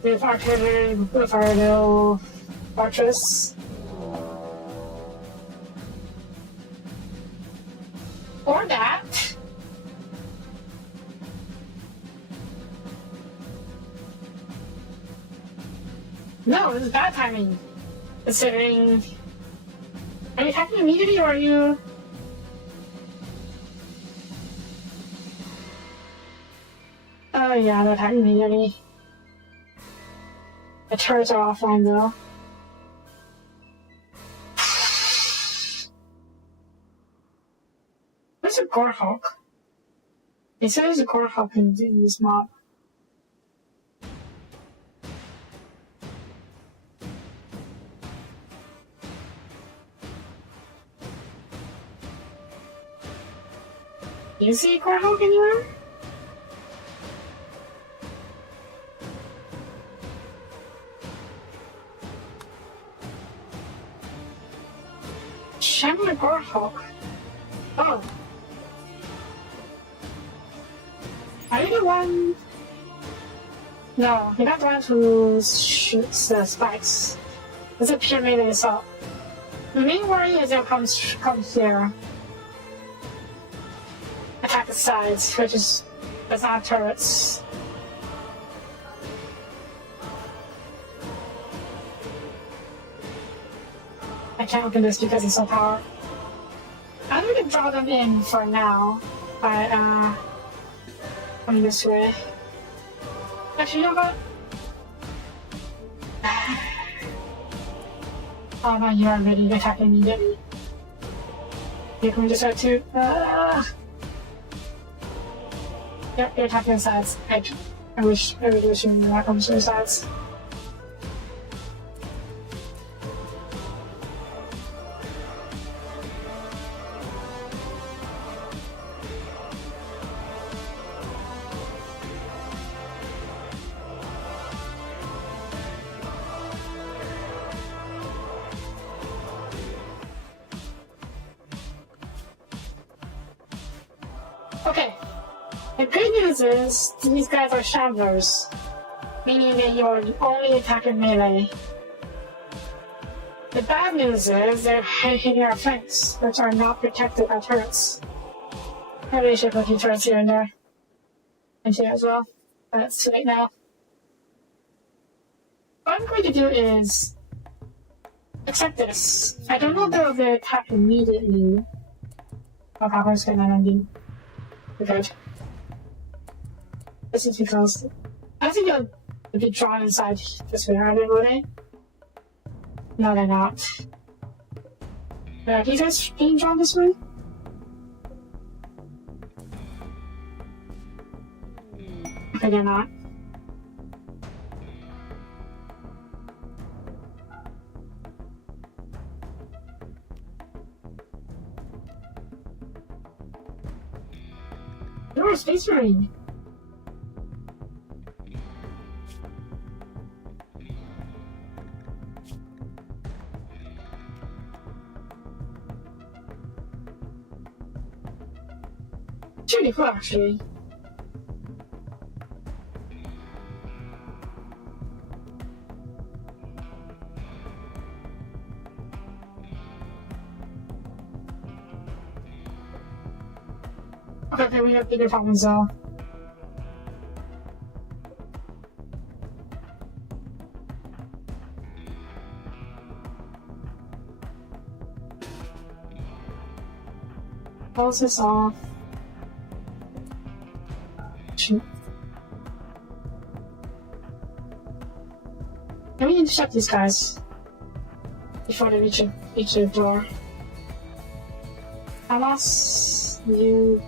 with artillery, with our little fortress. Or that. No, this is bad timing. Considering... Are you attacking immediately or are you... Oh yeah, they're attacking immediately. The turrets are offline though. Where's a Gorehawk? They said there's a Gorehawk in this mob. Do you see a Gorehawk anywhere? Shamrock Gorehawk. Oh. Are you the one? No, you're not the one who shoots the spikes. It's a pyramid assault. The main worry is it comes here. Attack the sides, which is does not have turrets. I can't open this because it's so powerful. I think we can draw them in for now by coming this way. Actually, you know what? Oh no, you are ready. Attacking immediately. You can just have to. Yep, you're attacking the sides. I wish you were not on the sides. Okay. The good news is these guys are shamblers, meaning that you are only attacking melee. The bad news is they're hitting our flanks, which are not protected by turrets. Maybe I should put a few turrets here and there. And here as well. But it's too late now. What I'm going to do is accept this. I don't know if they'll attack immediately. Oh, Copper's gonna be good. This is because I think they'll be drawn inside this way, are they, will they? No, they're not. Are these guys being drawn this way? Okay, they're not. You're a space marine. It's really cool, actually. Okay, we have bigger problems though. Close this off. Shoot. Let me intercept these guys before they reach the door. Hamas, you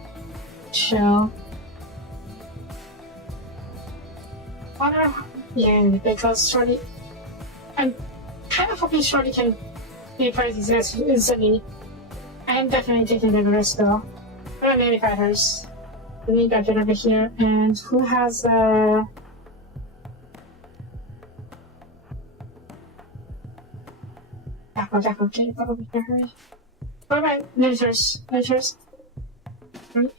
chill. wonder, yeah, because Shorty, I'm kind of hoping Shorty can be part of these guys instantly. I am definitely taking the risk though. I'm gonna maybe fight hers. Let me get it over here, and who has Jacko, okay, probably hurry. What about miniatures? Miniatures? Right?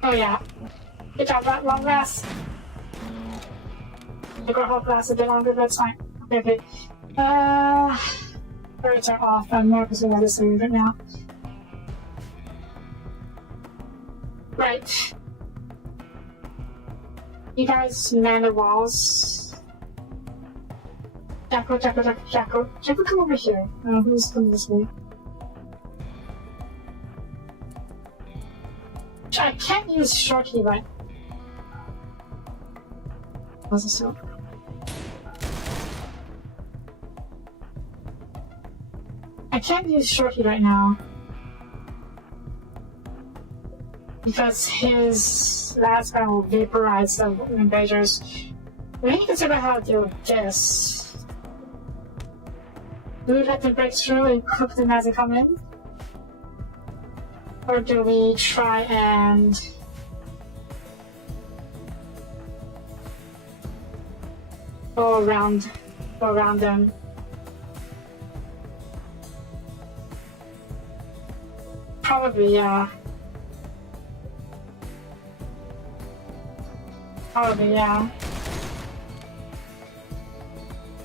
Oh yeah. Good job, that long last. The girl lasts a bit longer, but it's fine. Okay. Birds are off. I'm more concerned about this right now. Right. You guys man the walls. Jacko, come over here. Who's coming this way? I can't use Shorty, right? What's this up? I can't use Shorty right now because his last guy will vaporize the invaders. We need to consider how to deal with this. Do we let them break through and cook them as they come in? Or do we try and go around them? Probably, yeah.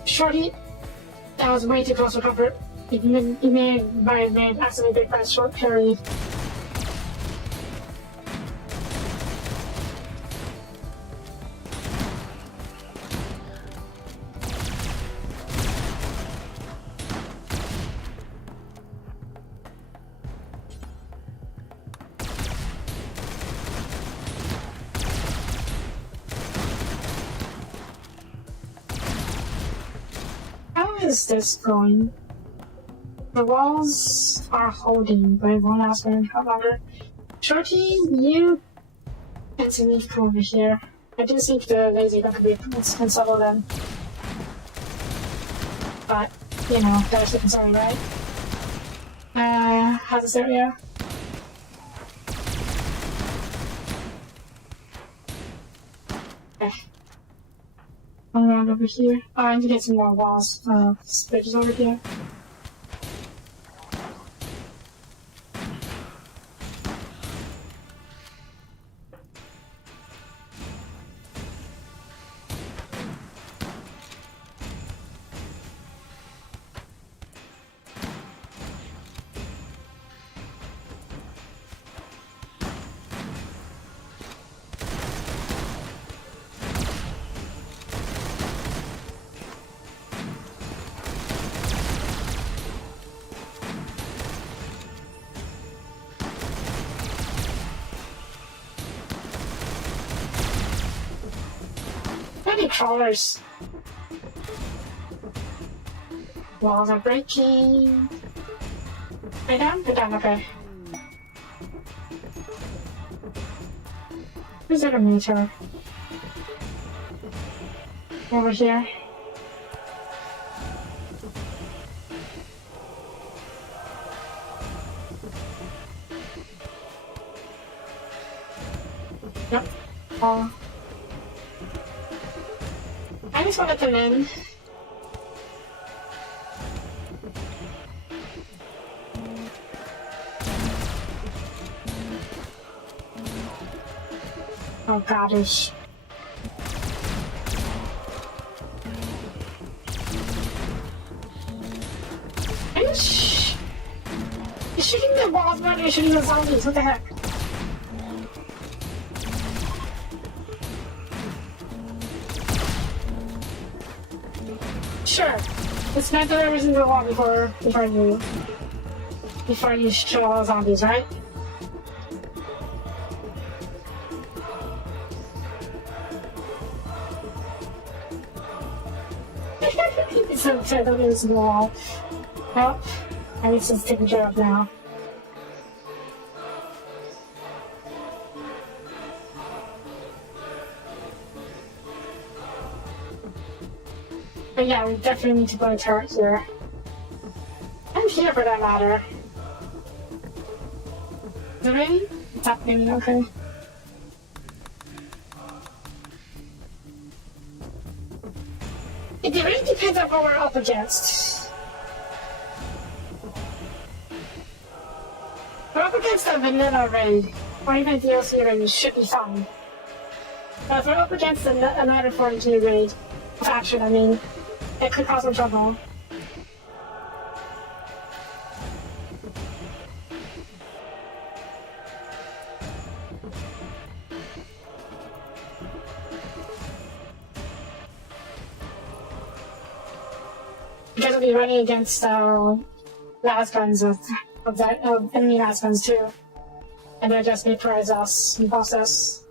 Shorty, that was way too close for comfort. You may have made accidentally big by a short parry. How is this going? The walls are holding, but it won't last very longer. Shorty, you continue to come over here. I do think the laser gun could be unsettle them. But, you know, that's the concern, right? How's this area? Okay. One around over here. Oh, I need to get some more walls. Bridges over here. Many crawlers. Walls are breaking. Go down, okay. Who's that a meter? Over here. Yep. I just want to come in. Oh gosh. You're shooting the walls, man. You're shooting the zombies. What the heck? Sure. Let's not do every single wall before you show all the zombies, right? It's a turtle is wall. Well, at least it's taken care of now. But yeah, we definitely need to put a turret here. And here for that matter. Is it raining? It's not raining, okay. It really depends on what we're up against. If we're up against a vanilla raid, or even a DLC raid, it should be fine. But if we're up against another 40k raid, faction, I mean, it could cause some trouble. Because we'll be running against last guns of enemy last guns too. And they'll just vaporize us in the process.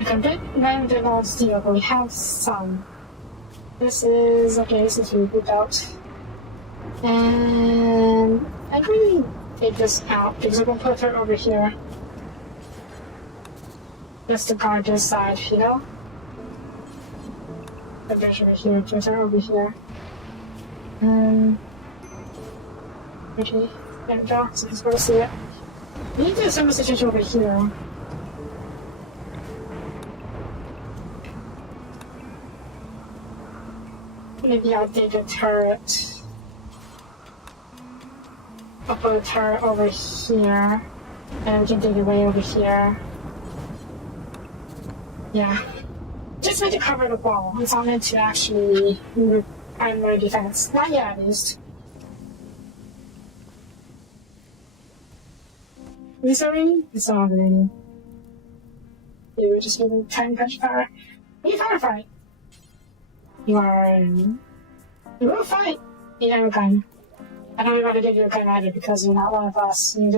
Okay, bit random on steel, but we have some. This is okay, this is really good out. And I'm going to take this out because we're going to put her over here. Just to guard this side, you know? Put her over here, put her over here. Okay, there we go, so let's go see it. We need to do some situation over here. Maybe I'll take a turret. I'll put a turret over here, and we can take it way over here. Yeah. Just meant to cover the wall. It's not meant to actually primary defense. Not yet, at least. Is it raining? It's not raining. You were just giving time punch power. You firefight. You will fight. You have a gun. I don't even want to give you a gun either because you're not one of us. You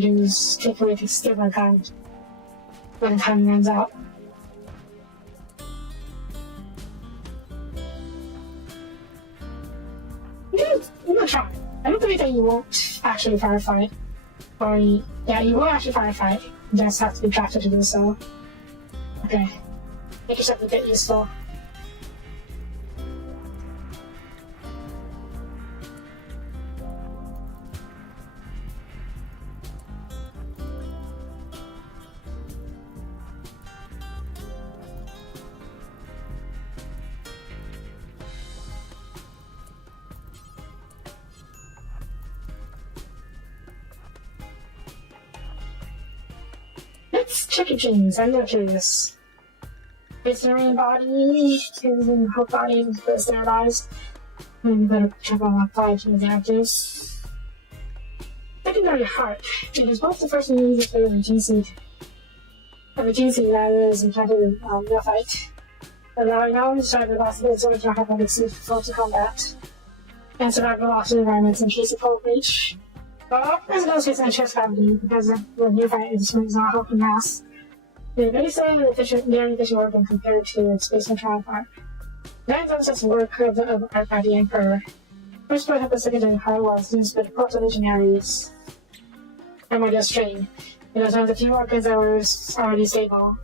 can just take away to steal my gun when time runs out. You will try. I don't believe that you won't actually firefight. Or yeah, you will actually firefight. You just have to be drafted to do so. Okay. Make yourself a bit useful. Let's check your genes. I'm not curious. Visceral body, using whole body for sterilized. We better check on my 5 genes active. Secondary heart. It is both the first and the for the gene seed. And the gene seed that is implanted in neophyte. Allowing knowledge to the possibilities of the hypothetic seed for to combat. And survival loss in environments in case of hull breach. Well, there's no sense in chest cavity because the neophyte is not helping mass. They're very efficient organ compared to its basement counterpart. Nine such work of art by the Emperor. First part of the secondary heart was used by the proto-legionaries. Primordial strain. It was one of the few organs that was already stable.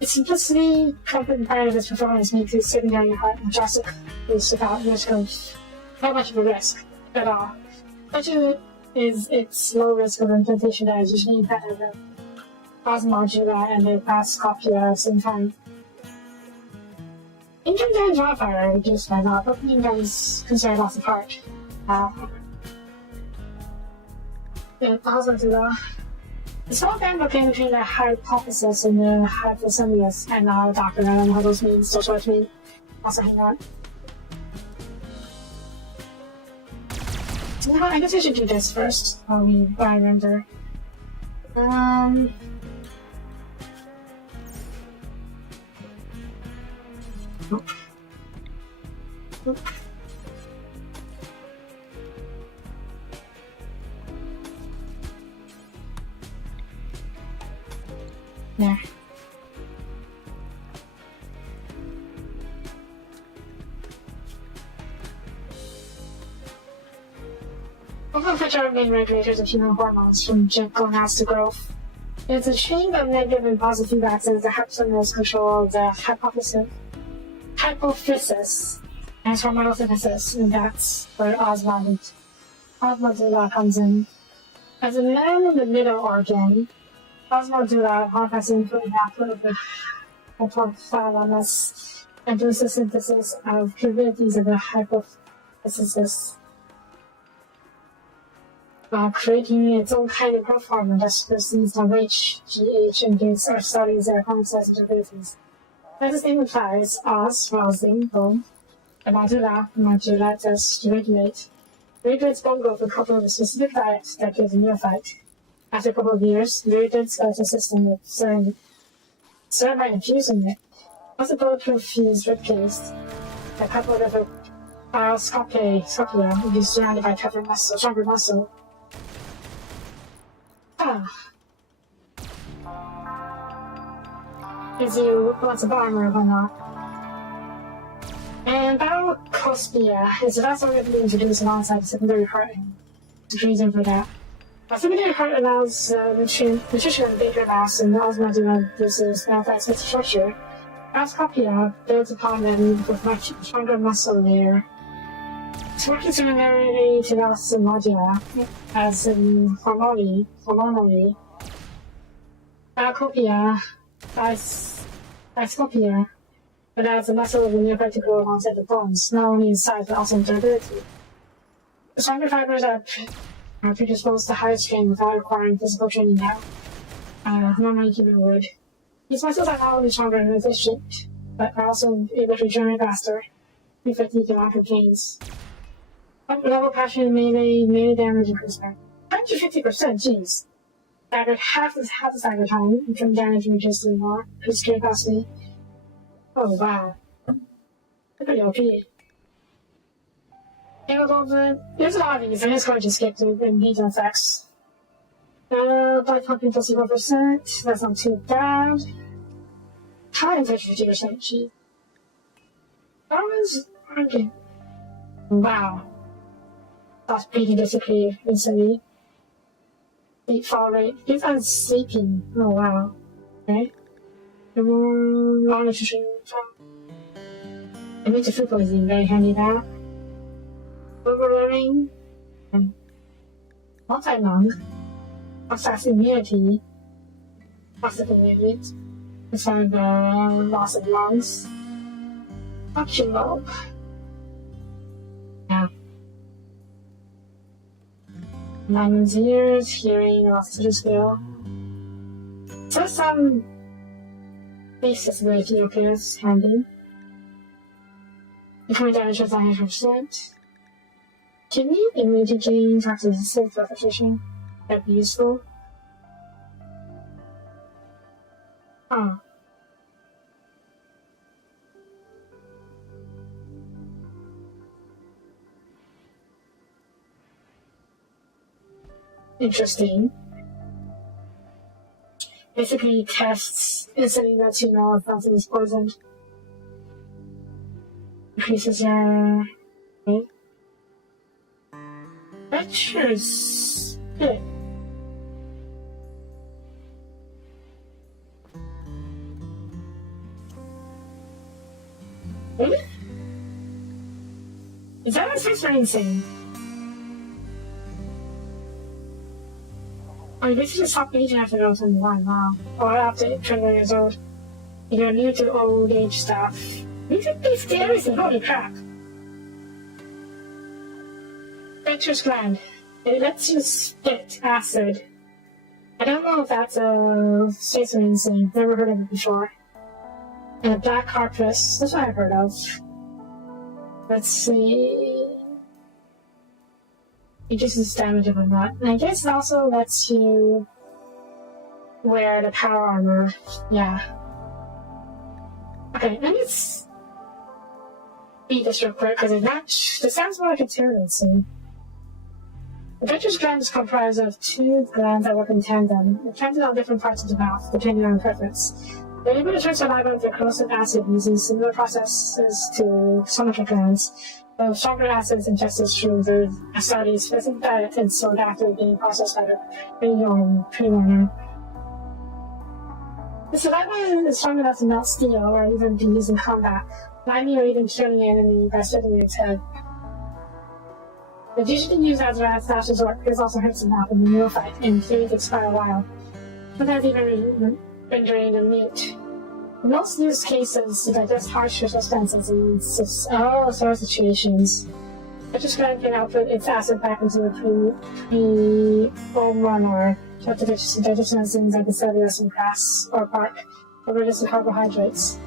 Its simplicity, comfort, and part of its performance made the secondary heart majestic without risk of not much of a risk at all. Such is its low risk of implantation that is usually implanted with Osmodula and the past copula at the same time. Engine damage modifier are reduced by that, but engine damage is considered loss of heart. Osmodula. The small band located between the hypothesis and the hypothesimus, and Dr. I don't know how those mean, still sure what mean. Also hang on. No, I guess I should do this first. I remember. Nope. There. Both of which are main regulators of human hormones from gonadal to growth. It's a chain of negative and positive feedback that helps us control the hypophysis and hormonal synthesis, and that's where osmodula comes in. As a man in the middle organ, osmodula harvests input and output of the hypothalamus and does the synthesis of capabilities of the hypophysis, creating its own kind of growth hormone that supersedes WH, GH, and gives our studies their hormone-sensitive abilities. As its name implies, os, rousing, bone, and modula to regulate. Regulates bone growth with a couple of a specific diet that gives a neophyte. After a couple of years, the regulated skeletal system will serve by infusing it. Once the bulletproof fused ribcage, a couple of the scopia will be surrounded by tougher muscle, stronger muscle. Gives you lots of armor and whatnot. And Barocospia is the last organ to be introduced alongside the secondary heart, and there's a reason for that. The secondary heart allows nutrition and bigger mass, and osmodula produces fast structure. Barocospia builds upon them with much stronger muscle layer. It's working similarly to osmodula as in hormonally. Barocospia but adds the muscle of the neophyte to grow alongside the bones, not only in size but also in durability. The stronger fibers are predisposed to higher strain without requiring physical training now. Normally human would. These muscles are not only stronger and efficient, but are also able to regenerate faster, with fatigue and lack of gains. Level passion melee damage increase by 150%, jeez. Staggered half the stagger time, from damage reduced to more, it's very costly. Oh wow. Pretty OP. There's a lot of these, I'm just going to skip through these effects. By pumping placebo %, that's not too bad. Time touch 50%, geez. That was okay. Wow. That's pretty disappear instantly. Sleep fall rate. These are sleeping. Oh wow. Okay. Long nutrition. It makes a food poisoning very handy now. Overlearning. Multi-lung. Fast immunity. Passive immunity. Instead of the loss of lungs. Function lobe. Yeah. Diamond's ears, hearing, oxygen skill. So some basic ability appears handy. Incoming damage was 100%. Kidney, immunity gain, toxic resistance, repetition. That'd be useful. Oh. Interesting. Basically tests instantly lets you know if something is poisoned. Increases your rate. That sure is good. Really? Is that what it's insane? Oh, you basically stop aging after those 21, wow. Oh, I have to 21 years old. You're new to old age stuff. You could be scary, holy crap. Ventrous gland. It lets you spit acid. I don't know if that's a space marine thing. Never heard of it before. And a black harpus. That's what I've heard of. Let's see. Reduces damage of a nut. And I guess it also lets you wear the power armor. Yeah. Okay, let me beat this real quick because it sounds more like a terrorist scene. The Dutch's gland is comprised of two glands that work in tandem, implanted on different parts of the mouth, depending on preference. They're able to turn saliva into corrosive acid using similar processes to somatic glands. The stronger acids ingested through the ascites specific diet and sold after being processed by the pre-learner. The saliva is strong enough to melt steel or even be used in combat, blinding or even killing an enemy by spitting its head. It's usually used as a last resort because it also hurts enough in the real fight and can expire a while, sometimes even rendering them mute. In most use cases, to digest harsh substances in all sorts of situations. It just can output its acid back into the pre-home run or digestion enzymes like the cellulose and grass or bark, or reduce carbohydrates.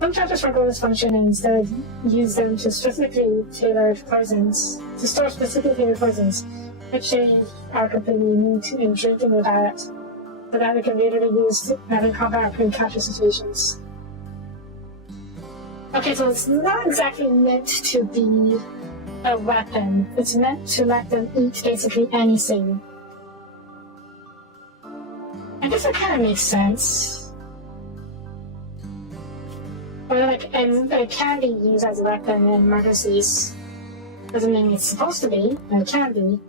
Some chapters forego this function and instead use them to specifically tailored poisons, to store specifically tailored poisons, which they are completely immune to and drink in their diet, so that they can later be used in combat or pre-capture situations. Okay, so it's not exactly meant to be a weapon. It's meant to let them eat basically anything. I guess that kind of makes sense. But and it can be used as a weapon in emergencies. Doesn't mean it's supposed to be, but it can be.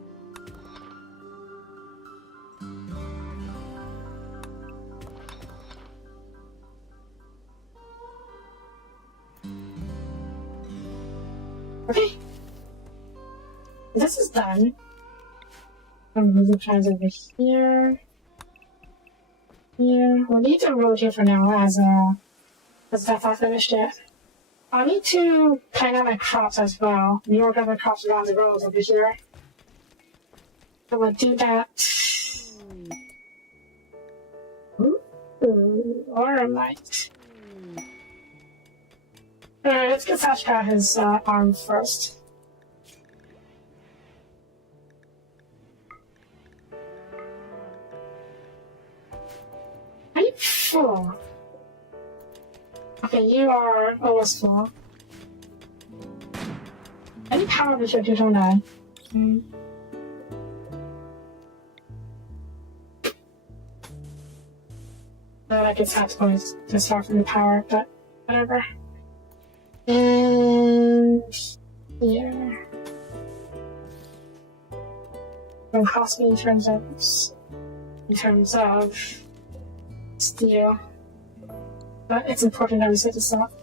Okay. This is done. I'm moving trans over here. Here. We'll need to road here for now as that's not finished yet. I'll need to plan out my crops as well. Reorganize my crops around the roads over here. So we'll do that. Ooh, or I might. Alright, let's get Sashka out his arm first. Are you full? Okay, you are almost full. I need power bishop too, don't I? I guess that's going to start from the power, but whatever. And here. It'll cost me in terms of steel. But it's important that we set this up.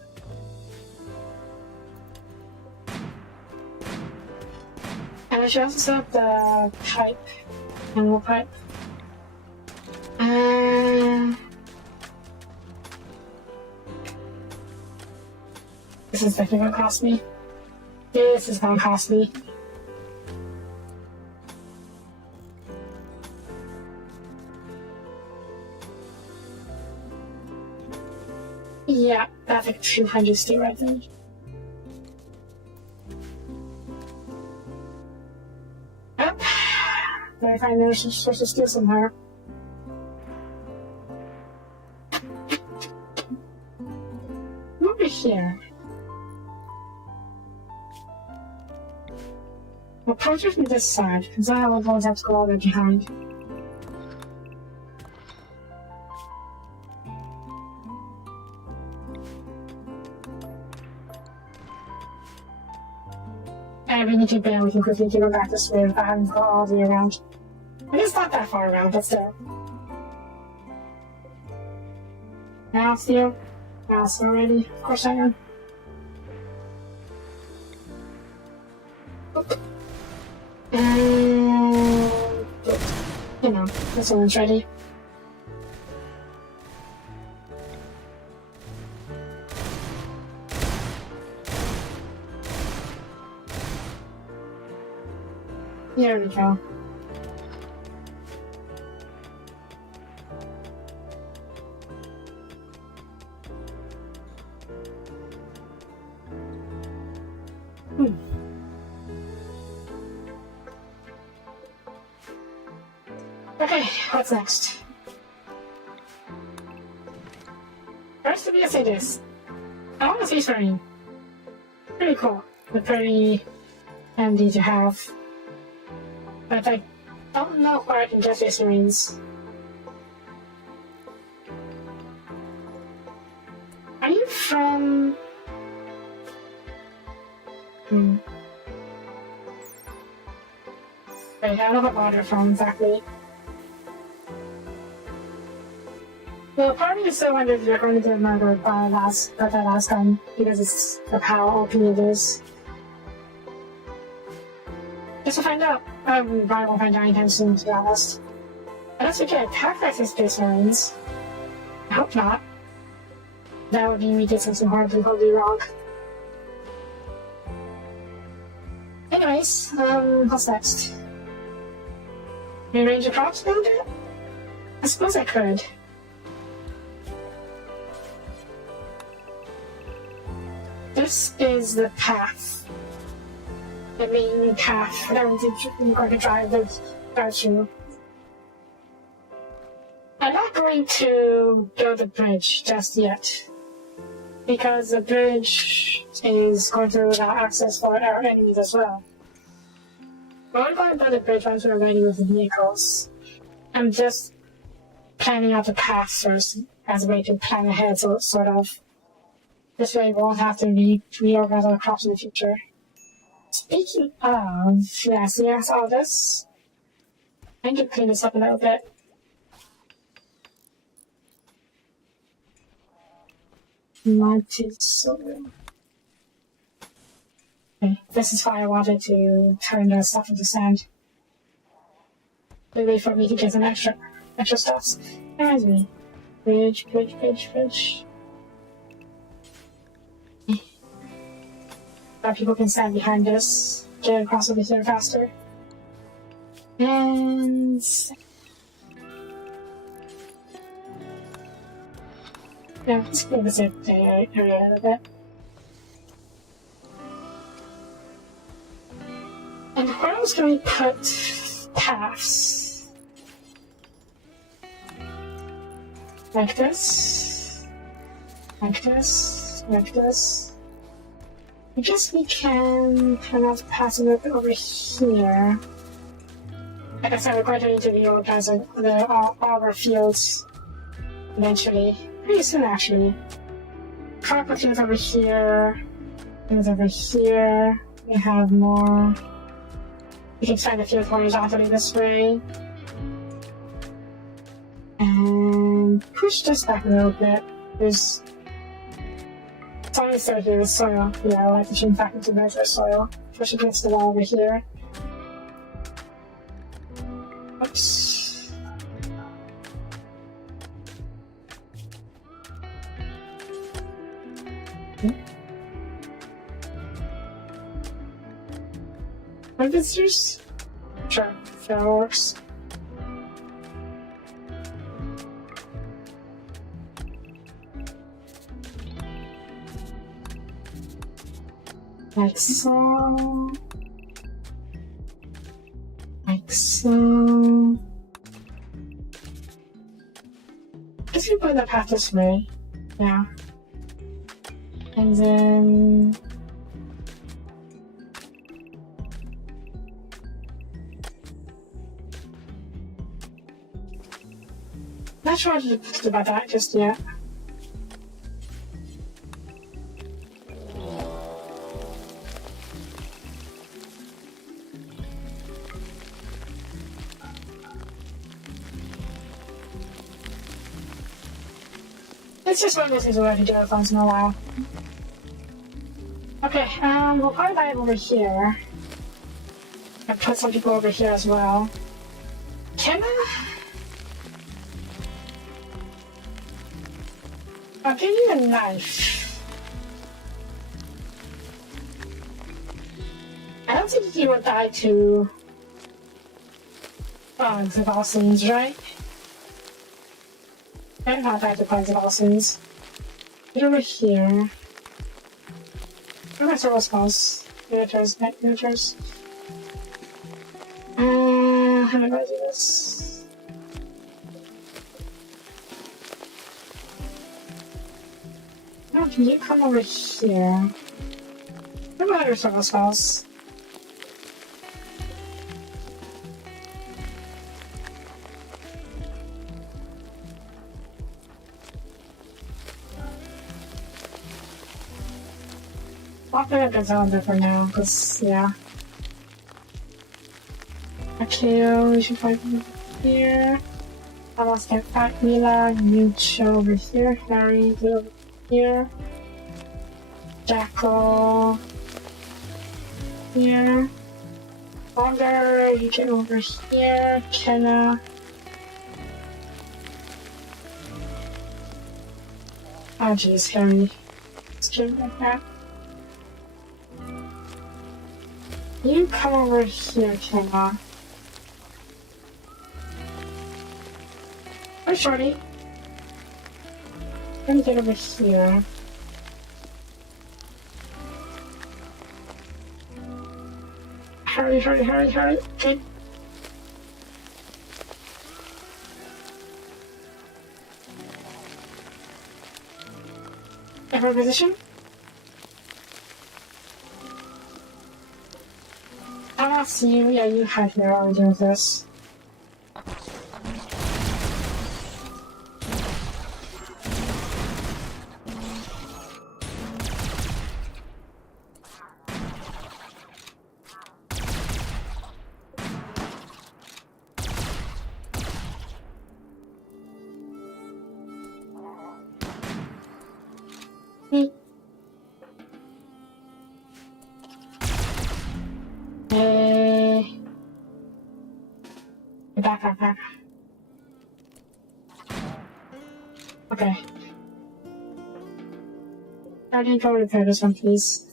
And I should also set up the pipe, animal pipe. This is definitely gonna cost me. This is gonna cost me. Yeah, that's like 200 steel right there. Yep. Gotta find another source of steel somewhere. Over here. I'll approach it from this side, because I will always have to go all the way behind. And we need to bail, we can quickly go back this way if I haven't gone all the way around. I mean, it's not that far around, but still. Now it's you. Now it's already. Of course I am. And you know, this one's ready. There we go. Okay, what's next? First, let me just say this. I want a space marine. Pretty cool. But pretty handy to have. But I don't know where I can get these marines. Are you from... Wait, I don't know what mod you're from exactly. Well, part of me still wonders if you're going to get murdered by that last gun, because it's the power OP it is. Just to find out. I probably won't find out anytime soon, to be honest. Unless we get attacked by these Space Marines. I hope not. That would mean we did something horribly wrong. Anyways, what's next? Rearrange the crops a little bit? I suppose I could. This is the path. The main path that we're going to drive through. I'm not going to build a bridge just yet, because the bridge is going to allow access for our enemies as well. But we're going to build a bridge once we're ready with the vehicles. I'm just planning out the path first as a way to plan ahead, so sort of. This way we won't have to reorganize our crops in the future. Speaking of, yes, all this. I need to clean this up a little bit. Soil. Okay, this is why I wanted to turn the stuff into sand. Wait for me to get some extra stuff. Reminds me. Bridge. That people can stand behind us, get across over here faster. And yeah, let's clear this area a little bit. And where else can we put paths? Like this. Like this. Like this. I guess we can kind of pass a little bit over here. Like I said, we're going to need to reorganize all our fields eventually. Pretty soon, actually. Crop fields over here. Fields over here. We have more. We can find the field horizontally this way. And push this back a little bit. There's still here with soil. Yeah, I like to change back into measure soil. Push against the wall over here. Oops. Are visitors? Sure, that works. Like so. Like so. Let's go that path this way. Yeah. And then not sure what to do about that just yet. It's just one of those things we're going to do it once in a while. Okay, we'll probably buy it over here. And put some people over here as well. Can I? I'll give you a knife. I don't think you would die to bugs of all sins, right? I'm not die to bugs of all sins. Get over here. Where are my servo spells? Miniatures. How am I gonna do this? Oh, can you come over here? What about your servo spells? I'll put up the calendar for now, because, yeah. Akio, we should fight over here. Almost get back Mila, you chill over here. Harry, get over here. Jackal. Here. Longer, you get over here. Kenna. Oh jeez, Harry. Let's do it like that. You come over here, Kenna. Hi, Shorty. Let me get over here. Hurry, hurry, hurry, hurry. Okay. Every position? I don't see you. Yeah, you had here while we're doing this. Back. Okay. I didn't go repair this one, please.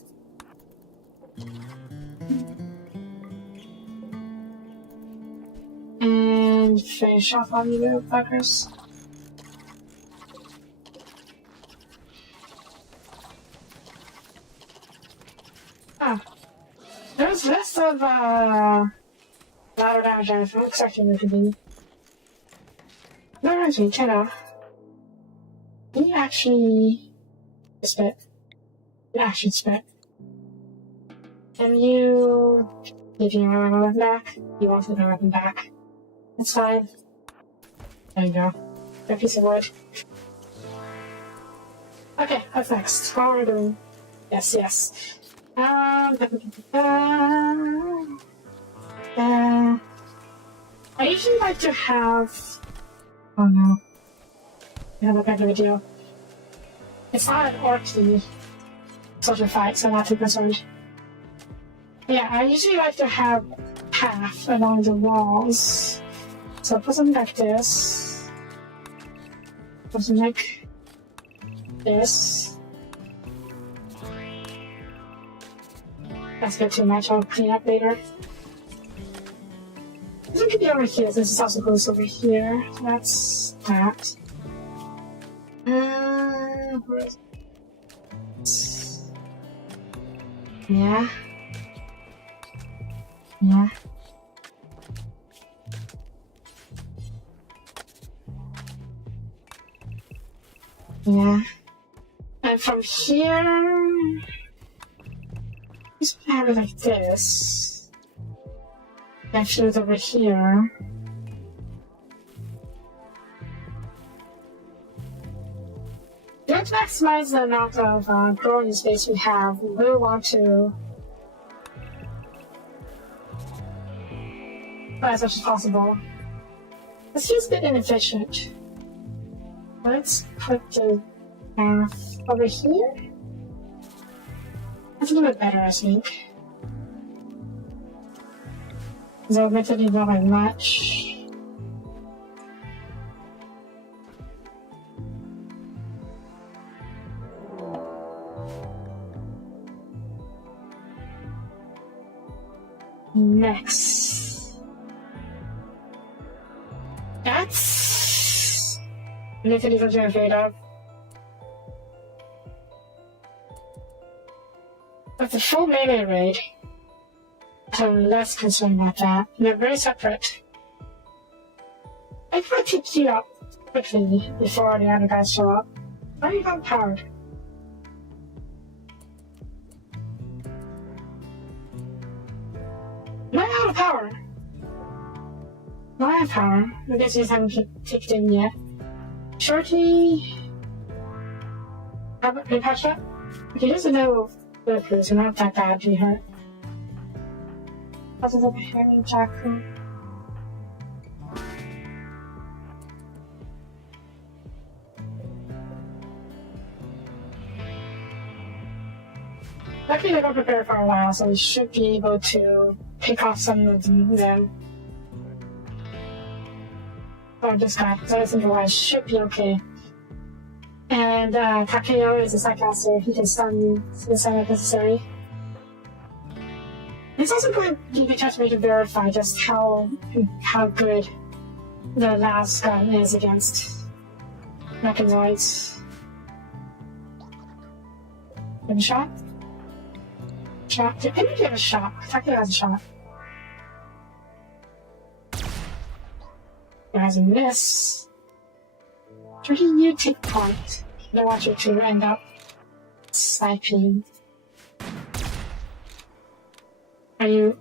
And finish off on you little fuckers. Ah. There's less of, ladder damage than I'm expecting there to be. That reminds me, Kenna. Can you actually spit? You actually spit. Can you give me my weapon back? You want my weapon back. That's fine. There you go. That piece of wood. Okay, what's next? What are we doing? Yes. I usually like to have... Oh no. I have a better video. It's not an orky sort of fight, so I'm not too concerned. Yeah, I usually like to have path along the walls. So put something like this. Put something like this. That's a bit too much, I'll clean up later. This one could be over here, this is also goes over here. So that's that. Where is it? Yeah. And from here... Just have it like this. And shoot over here. Let's maximize the amount of growing space we have. We really want to buy as much as possible. This feels a bit inefficient. Let's put the path over here. That's a little bit better, I think. So admittedly not by much. Next. That's literally something I'm afraid of. But the full melee raid, I'm less concerned about that. They're very separate. I try to pick you up quickly before the other guys show up. Are you not powered? Am I out of power? No, I have power. I guess you just haven't kicked in yet. Shorty... Have you patched up? Okay, just a no Bulletproofs are not that bad to be hurt. Also, the Harry Jackson. Luckily, they don't prepare for a while, so we should be able to pick off some of them. Oh, this guy, so I think I should be okay. And Takeo is a Psycaster. He can stun you to the side if necessary. It's also going to be just way to verify just how good the last gun is against mechanoids. One shot? Shot? I think you have a shot. Takeo has a shot. There has a miss. Should you take point? I don't want you to end up sniping. Are you?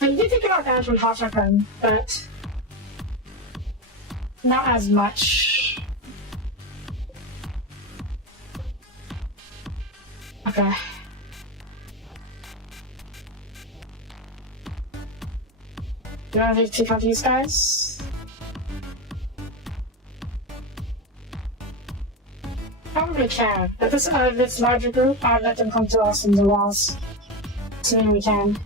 You did take a lot of damage from hot shotgun, but not as much. Okay. Do you want to take out these guys? Probably can. But this larger group, I'll let them come to us in the walls. Assuming we can.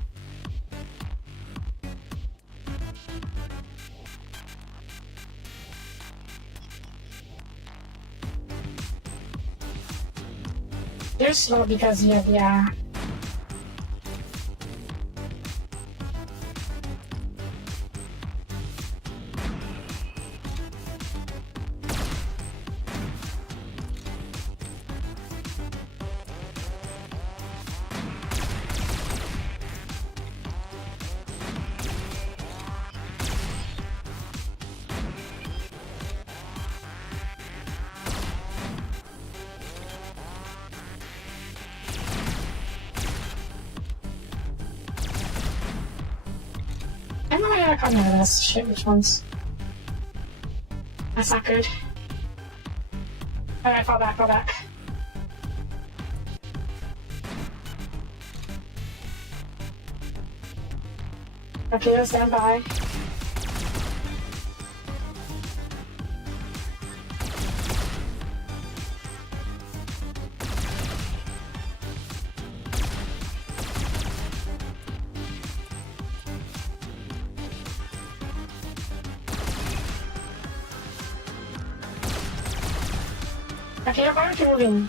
They're slow because you have, yeah. I can't remember this shit, which ones? That's not good. Alright, fall back, fall back. Okay, stand by. Okay, why aren't you moving?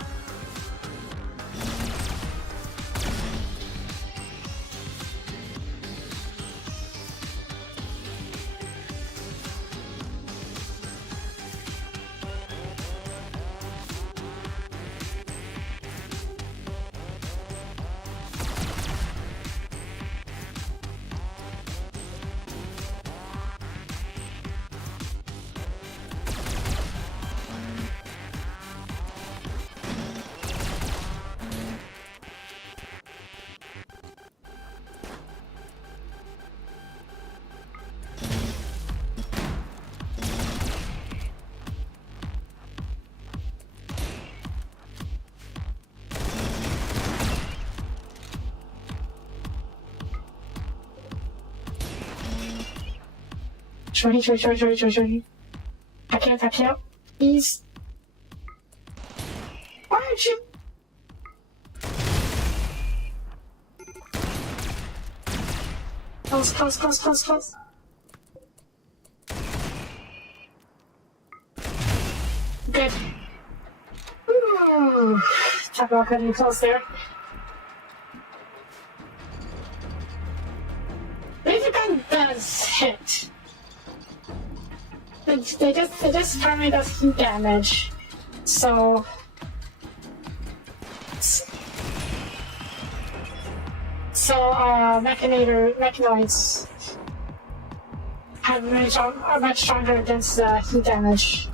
Shorty. Takeo. Please. Why aren't you? Close. Good. Ooh. Takeo cutting close there. Laser gun does hit. They just primarily does heat damage, so mechanoids are much stronger against heat damage.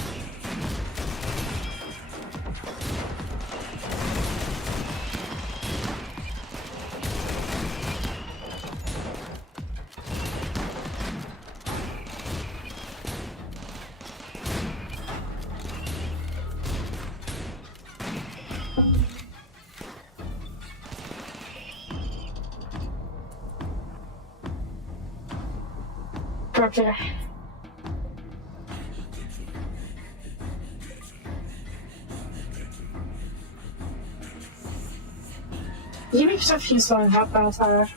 up here. You make yourself useful and help out our.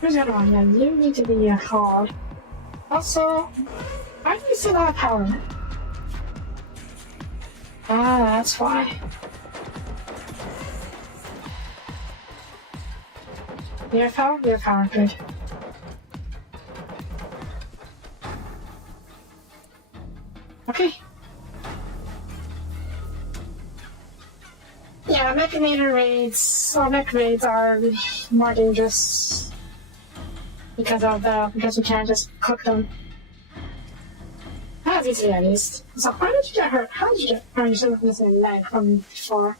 Where's the other one then? You need to be a hard. Also, why do you still have power? Ah, that's why. You have power? You have power, good. Okay. Yeah, Mechanator raids, or mech raids are more dangerous because we can't just cook them. That was easy at least. So how did you get hurt? How did you get hurt? You're still missing a leg from before.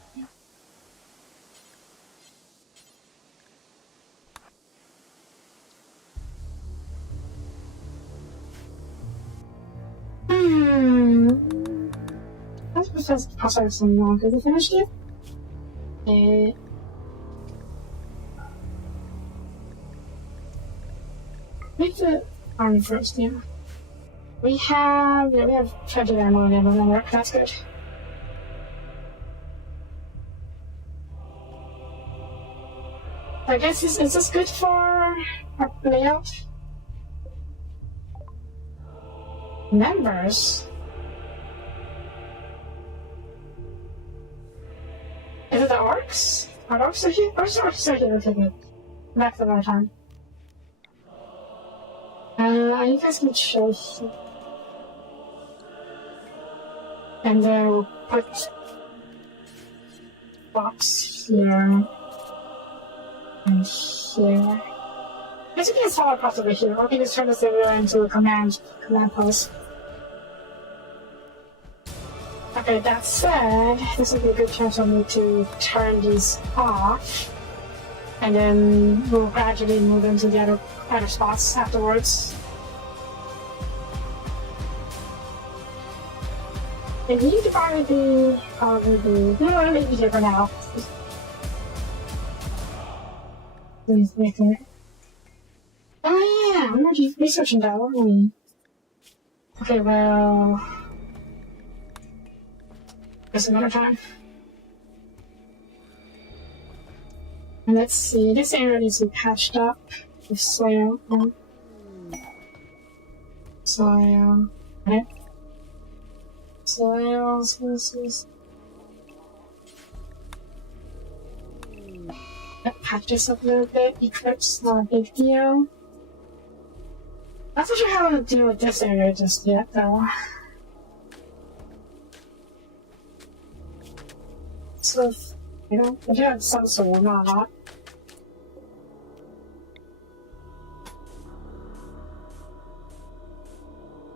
That's because the process is so long. Is it finished yet? Make the army first, yeah. We have plenty of ammo and ammo work, that's good. I guess is this good for our layout? Members? Is it the orcs? Are orcs here? Where's the orcs are here? Okay, good. Back the right time. You guys can show here. And then we'll put box here and here. Basically, it's all across over here. We can just turn this area into a command post. Okay, that said, this would be a good chance for me to turn these off, and then we'll gradually move into the other spots afterwards. And you could probably be, you know what, maybe here for now. Please make it. Oh yeah, I'm not researching that, weren't we? Okay, well... Just another time. And let's see, this area needs to be patched up with soil. Soil. Okay. Soils, this is. Patch this up a little bit. Eclipse, not a big deal. Not so sure how to deal with this area just yet, though. So, you know, I do have some sort of not.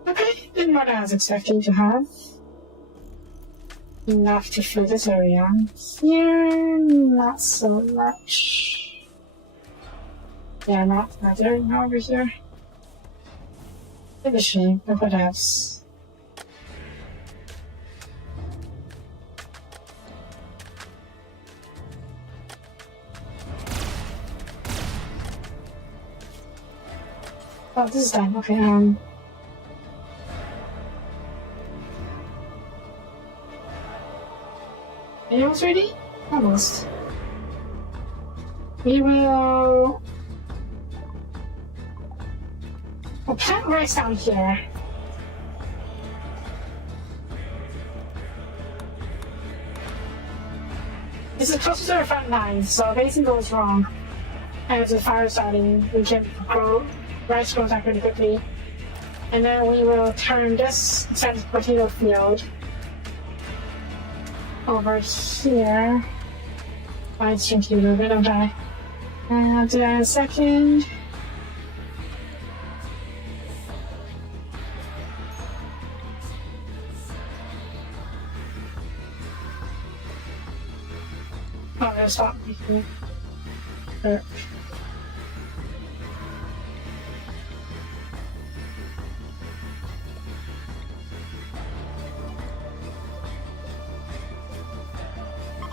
Okay, didn't what I was expecting to have. Enough to fill this area. Here, not so much. Yeah, not there, not over here. Bit of a shame, but what else? Oh, this is done. Okay, Are you almost ready? Almost. We will... We'll plant rice down here. This is closer to our front line, so if anything goes wrong, and there's a fire starting, we can grow. Rice grows up pretty quickly. And then we will turn this potato field over here. I shrink you a little bit, don't I? I'll do that in a second. Oh, I'm gonna stop. There.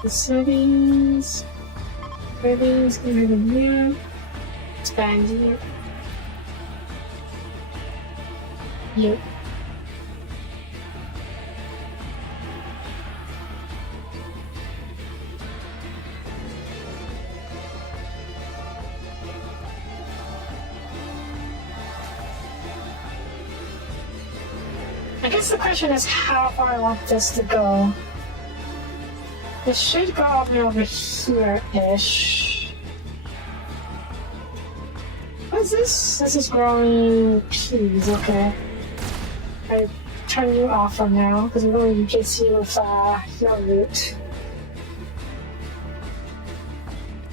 Cities. Cities, get rid of you. Expand you. You. I guess the question is how far I want this to go. It should go all the way over here-ish. What is this? This is growing peas, okay. I turn you off for now, because I'm going to replace you with your root.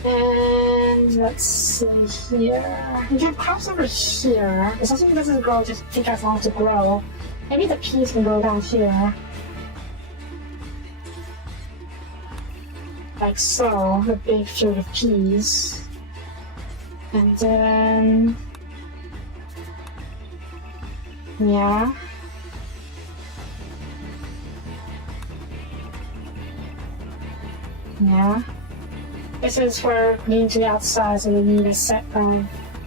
And let's see here. We have crops over here. If something doesn't grow, just take as long to grow. Maybe the peas can go down here. Like so, a big field of peas. And then... yeah. Yeah. This is where we need to the outside, so we need a set of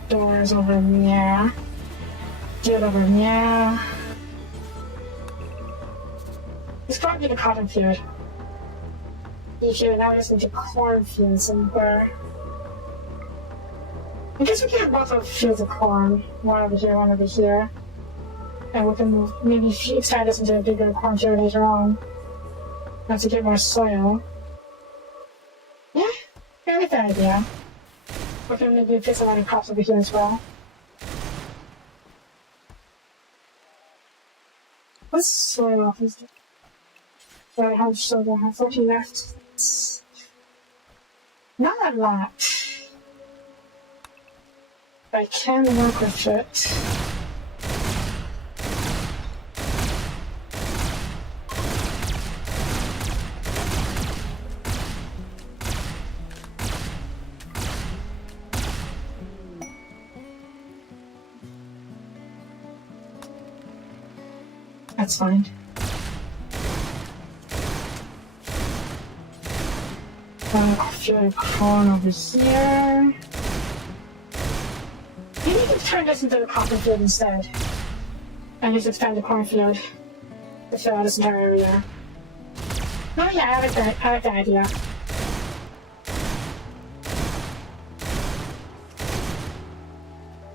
doors over there. Field over there. It's probably the cotton field. If you're now just into cornfield somewhere. I guess we can have both of fields of corn. One over here, one over here. And we can move, maybe expand this into a bigger cornfield later on. Not to get more soil. Yeah, I like that idea. We can maybe put some other crops over here as well. What's soil off is it? I have sugar, I have 40 left. Not a lot. But I can work with it. That's fine. Field corn over here. Maybe we can turn this into the cotton field instead. And just expand the cornfield to fill out this entire area. Oh yeah, I like that idea.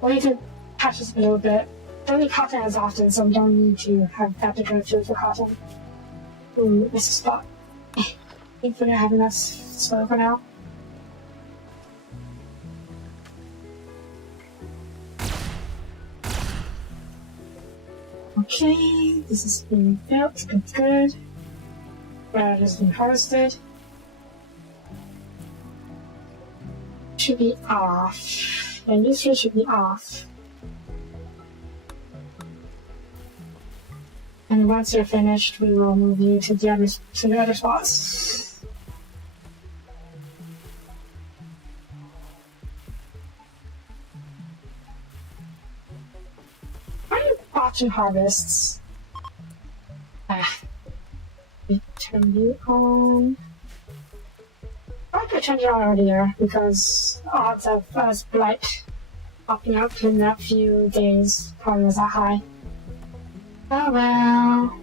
We'll need to patch this a little bit. Don't need cotton as often, so we don't need to have that big of a field for cotton. Ooh, this is a spot. I think we're gonna have enough soil for now. Okay, this is being built, good. That has been harvested. Should be off. And this one should be off. And once you're finished, we will move you to the other spots. Why are you watching harvests? We turn you on. I could turn you on earlier because odds of us blight popping up in that few days probably was that high. Oh well.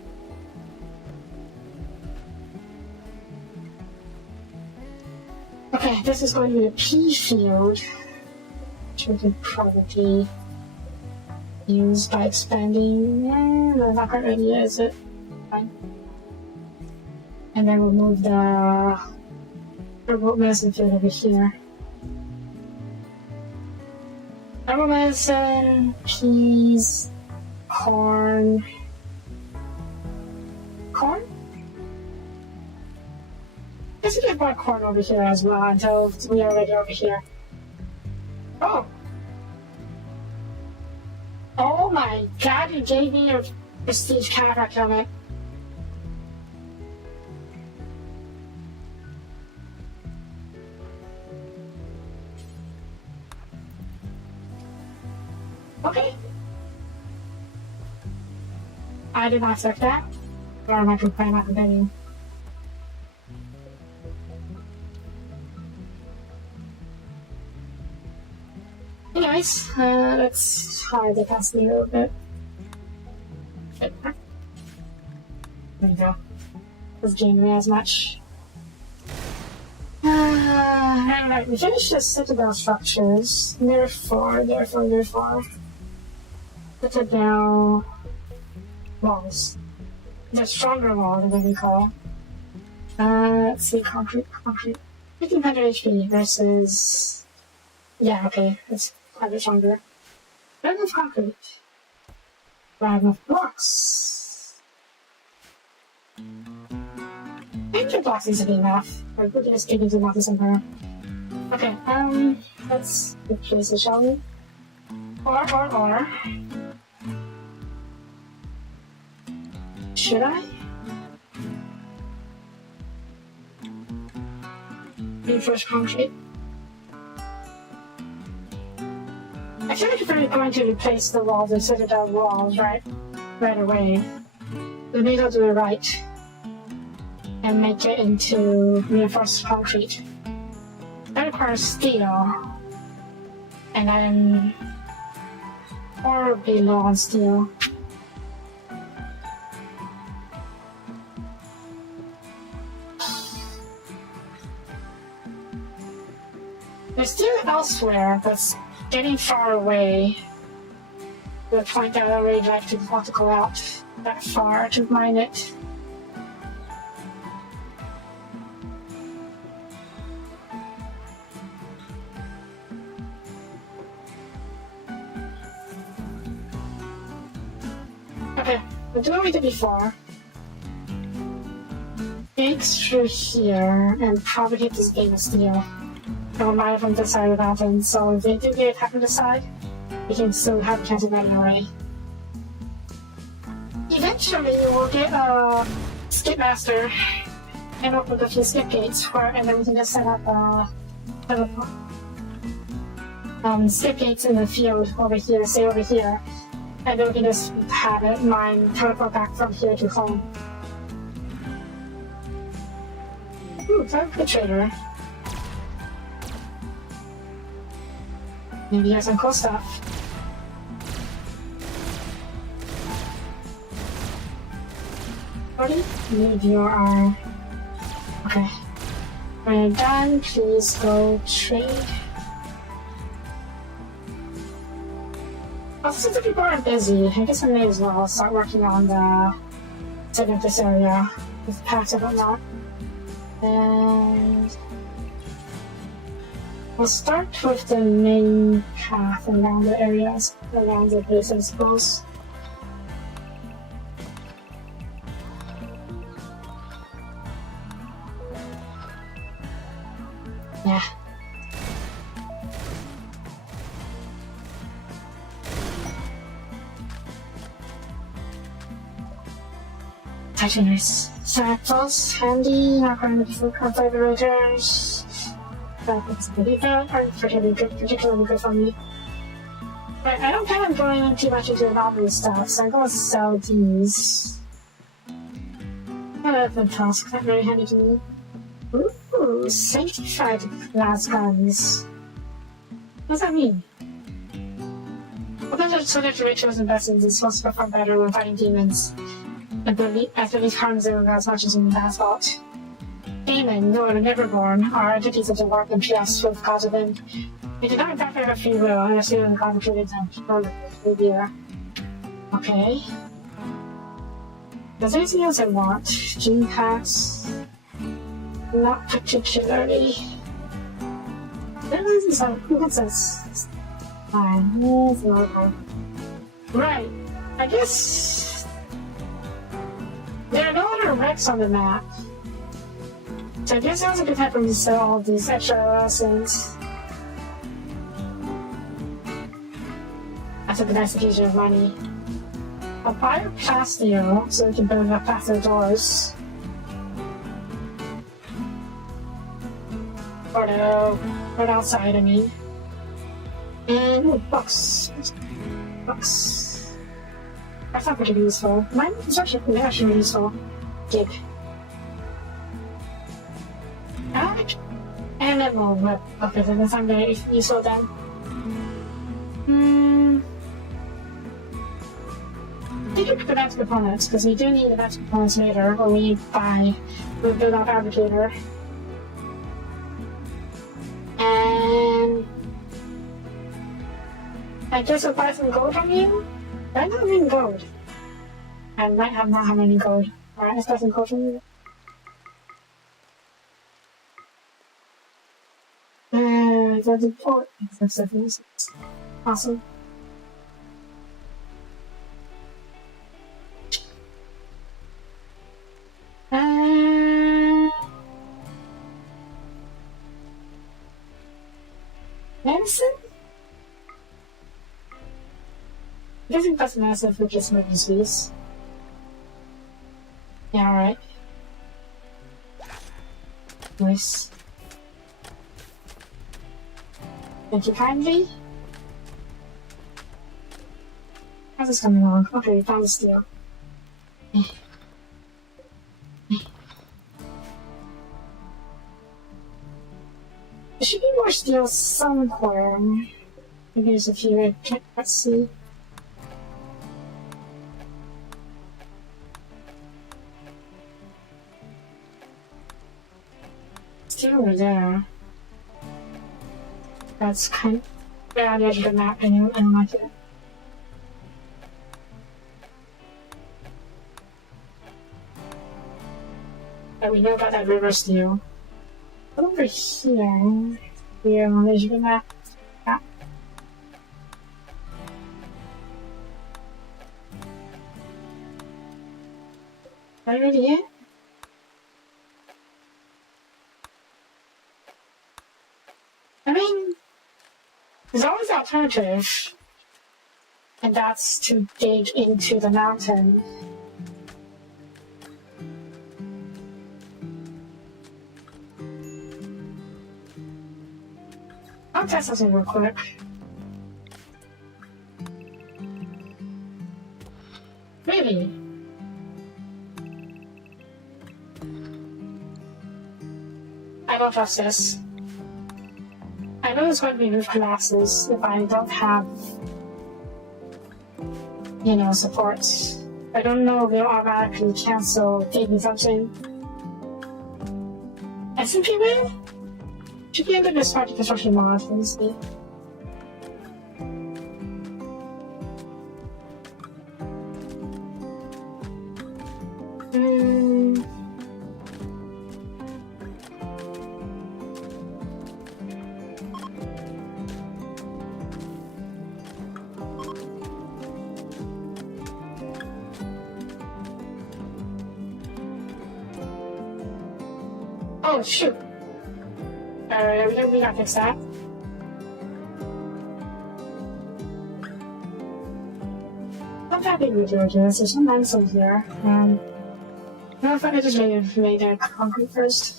Okay, this is going to be a pea field, which we could probably use by expanding. No, not quite ready yet, is it? Fine. And then we'll move the remote medicine field over here. Herbal medicine, peas, corn. Corn? I guess we can buy corn over here as well until we are ready over here. Oh! Oh my god, you gave me your prestige cataract helmet. Okay. I did not expect that. Or am I complaining about the venue? Anyways, let's hide the casting a little bit. There we go. This game as much. Alright, we finished the citadel structures. Therefore. Citadel walls. The stronger walls, what we call. Let's see, concrete. 1500 HP versus. Yeah, okay, it's quite a bit stronger. Not enough concrete. Not enough blocks. Maybe the blocks needs to be enough. Or we can just dig into the mountain somewhere. Okay, let's replace it, shall we? Or. Should I? Reinforced concrete. I feel like if we're going to replace the walls, the citadel walls, right away, we need to do it right and make it into reinforced concrete. That requires steel, and then or be low on steel. There's steel elsewhere that's getting far away to the point that I would like to want to go out that far to mine it. Okay, we'll do what we did before. Eggs through here and probably hit this game of steel. Or mine from the side of the mountain, so if they do get attacked from the side, we can still have a chance of running away. Eventually, we'll get a skip master and open a few skip gates, and then we can just set up skip gates in the field over here, say over here, and then we can just have it mine teleport back from here to home. Ooh, it's a good trader. Maybe here's some cool stuff. What do you need your Okay. When you're done, please go trade. Also, since the people are busy, I guess I may as well start working on the setting up this area with packs and whatnot. And we'll start with the main path around the areas, around the base, I suppose. Yeah. Titaners. Samples, handy, not going to be for configurators. It's particularly good for me. But I don't plan on going too much into anomaly stuff, so I'm going to sell these. The task, not very handy to me. Ooh, sanctified glass guns. What does that mean? Well, so that rituals and blessings is supposed to perform better when fighting demons. I believe harm zero as much as in the asphalt. Demon, Lord, and Neverborn are entities of the work and chaos with cause of them. They did not exactly have free will, and assume the concentrated and revere. Okay. There's anything else I want? Gene packs? Not particularly. What's this? Fine. It's not right. I guess there are no other wrecks on the map. So I guess that was a good time for me to sell all these extra things. That's a nice occasion of money. I'll buy a plasteel so we can build up past the doors. Or no, right outside, I mean. And ooh, books. Books. That's not particularly useful. Mine is actually useful. Gig. Animal web. Okay, then that's not very useful then. quick advanced components, because we do need advanced components later, or we build our fabricator. And I guess I'll buy some gold from you? I don't have any gold. I might not have any gold. Alright, let's buy some gold from you. There's a port. Awesome. Medicine? I guess it doesn't matter if we just make disease. Yeah, alright. Nice. Thank you kindly. How's this coming along? Okay, we found the steel. There should be more steel somewhere. Maybe there's a few. Let's see. Steel over there. That's kind of right on the edge of the map. I don't like it. But we know about that river steel. Over here, we are on the edge of the map. Yeah. Is that really it? I mean, there's always an alternative, and that's to dig into the mountain. I'll test something real quick. Maybe. I don't trust this. I know there's going to be roof collapses if I don't have, support. I don't know if they'll automatically cancel taking something. SMP win? Should be able to start the construction mod, honestly. Oh, shoot. We gotta fix that. I'm happy with doing this. There's some limestone here. No, if I could just made that concrete first.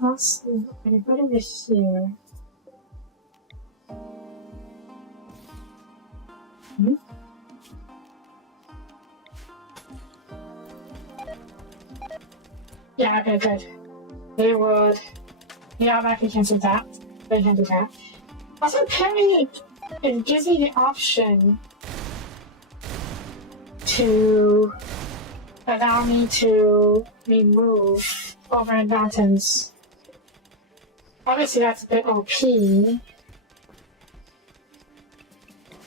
Let's see. I can put it here. Yeah, okay, good. They would. Yeah, I can cancel that. They can do that. Also, apparently, it gives me the option to allow me to remove over mountains. Obviously, that's a bit OP.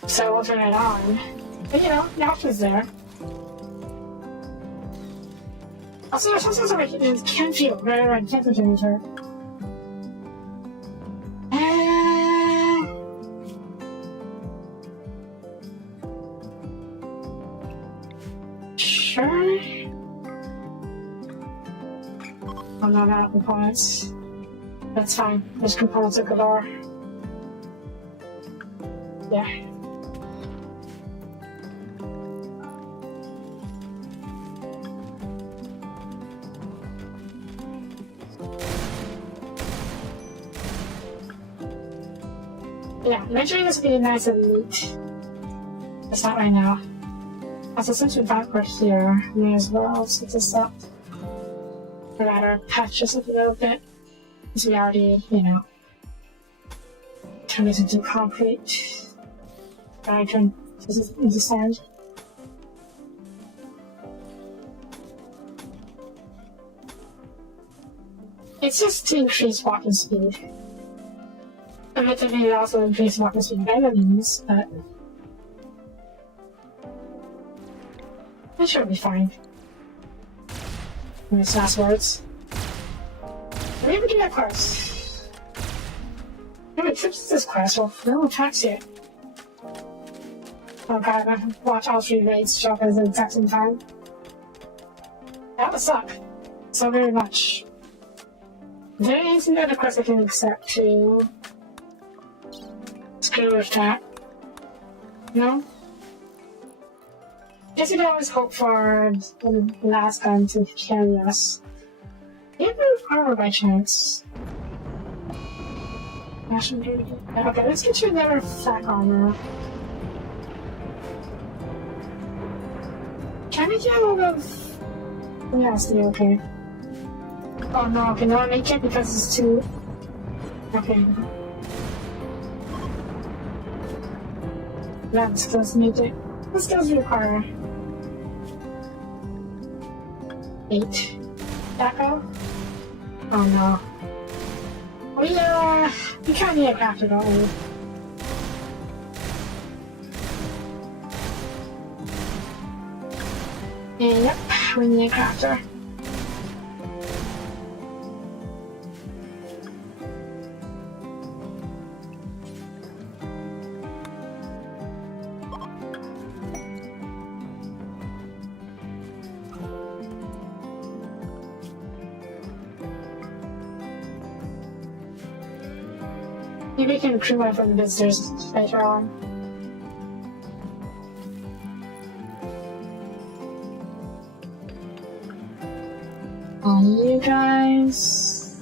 So we'll turn it on. But the option's there. Also, there's sometimes where it can feel right, cancel generator. Sure. I'm not out of components. That's fine. There's components at galore. Yeah. Yeah, measuring this would be nice and neat. It's not right now. Also, since we're backward here, may as well set this up. Or rather, patch this up a little bit. Because we already, you know, turn this into concrete. I turn this into sand. It's just to increase walking speed. Admittedly, it also increases walking speed of enemies, but it should be fine. Nice last words. Maybe we do that quest. How many trips is this quest? Well, no attacks yet. Oh god, I have to watch all 3 raids show up at the exact same time. That would suck. So very much. There is no other quest I can accept to screw with that. No? Guess we can always hope for the last gun to carry us. Do you have armor by chance? Okay, let's get you another flak armor. Can we get out of... Yeah, it's still okay. Oh no, okay, no, I make it because it's too... Okay. That skills need it. What skills require? 8. Echo? Oh no. We can't need a crafter, don't we? And yep, we need a crafter. Maybe we can recruit one from the visitors later on. On you guys.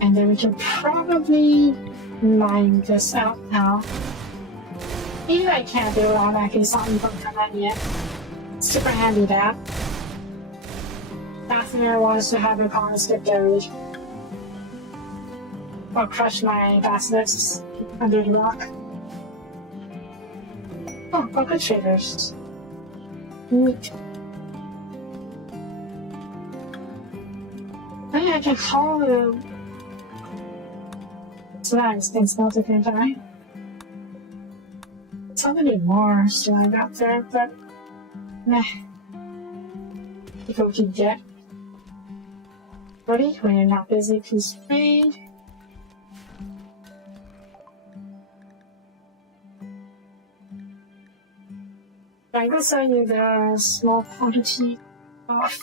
And then we can probably mine this out now. Even I can't do it automatically, something from command yet. Super handy that. Daphne wants to have a colony skip buried. Or crush my basilisks under the rock. Oh, good traders. Neat. Oh yeah, I can haul the slags and smelt it, can't I? So many more slag out there, but meh. Look what we can get. Ready? When you're not busy, please read. I'm gonna sell you the small quantity of.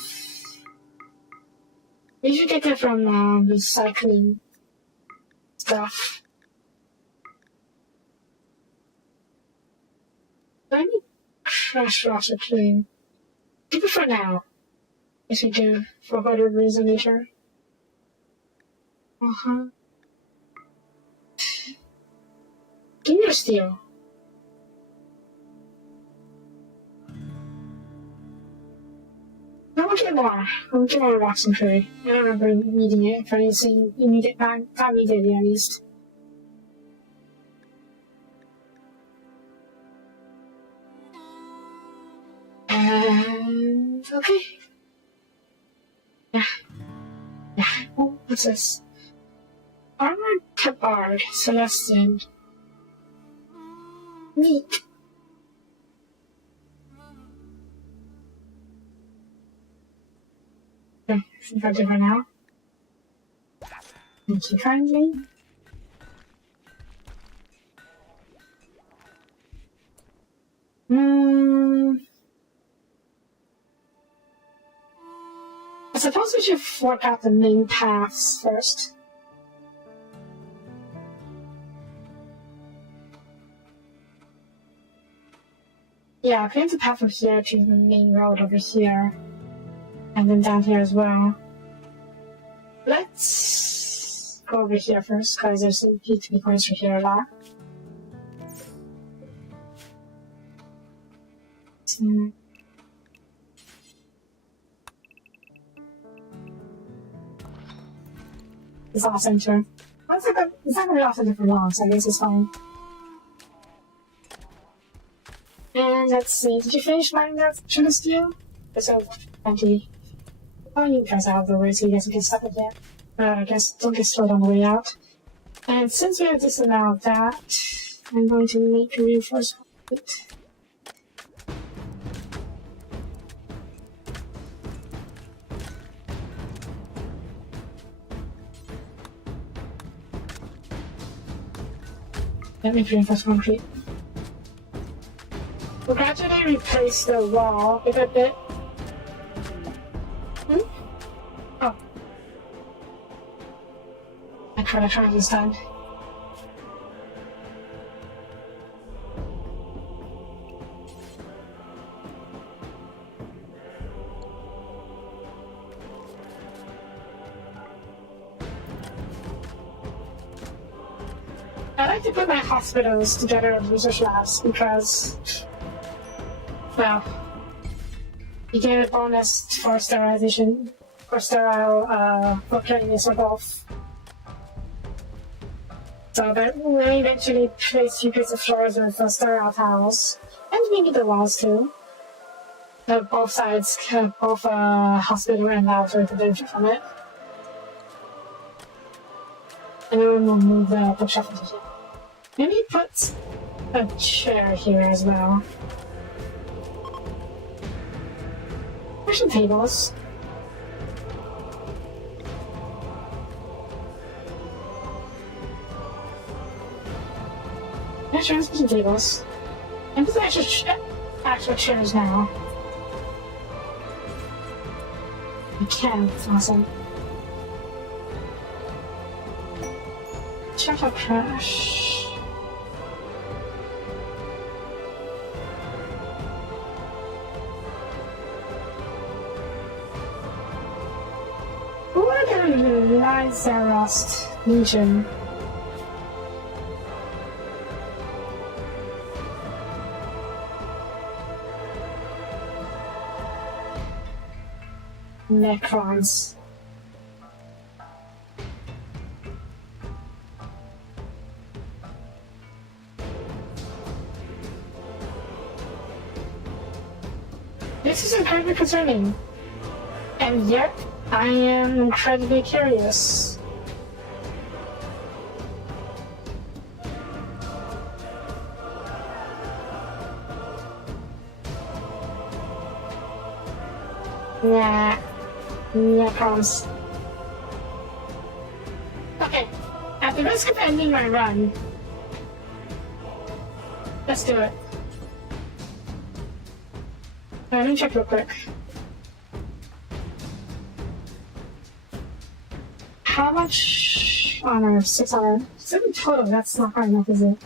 We should get it from recycling stuff. I need crash rocks clean. Keep it for now. Yes, we do. For whatever reason later. Give me a steel. I want to get more. I want to get more rocks and trade. I don't remember needing it for anything immediate, not immediately at least. And okay. Yeah. Oh, what's this? Armored Tabard, Celestine. Neat. Okay, I think I'll do her now. Thank you kindly. I suppose we should work out the main paths first. Yeah, create a path from here to the main road over here. And then down here as well. Let's go over here first, because there's some PvP points for here a lot. It's off center. It's not gonna be off center for long, so I guess it's fine. And let's see, did you finish mining that sugar steel? It's over 20. Oh, you guys are out of the way so you guys can get stuck in there. I guess don't get slowed on the way out. And since we have this amount of that, I'm going to make a reinforcement. Let me reinforce concrete. We'll gradually replace the wall with a bit. Oh. I tried this time. I like to put my hospitals together with research labs because, well, you get a bonus for sterilization, for sterile cleanliness or both. So that may eventually place few bits of floors with sterile tiles, and maybe the walls too. Both sides, both hospital and labs will benefit from it. And then we'll move the bookshelf into here. Maybe put a chair here as well. There's some tables. Yeah, sure, let's put some tables. And put some actual chairs now. We can, it's awesome. Check out trash. What a Lysarost Legion. Necrons. This is incredibly concerning, and yet I am incredibly curious. Nah, Necrons. Okay, at the risk of ending my run, let's do it. Let me check real quick. How much honor? 600. 7 total, that's not hard enough, is it?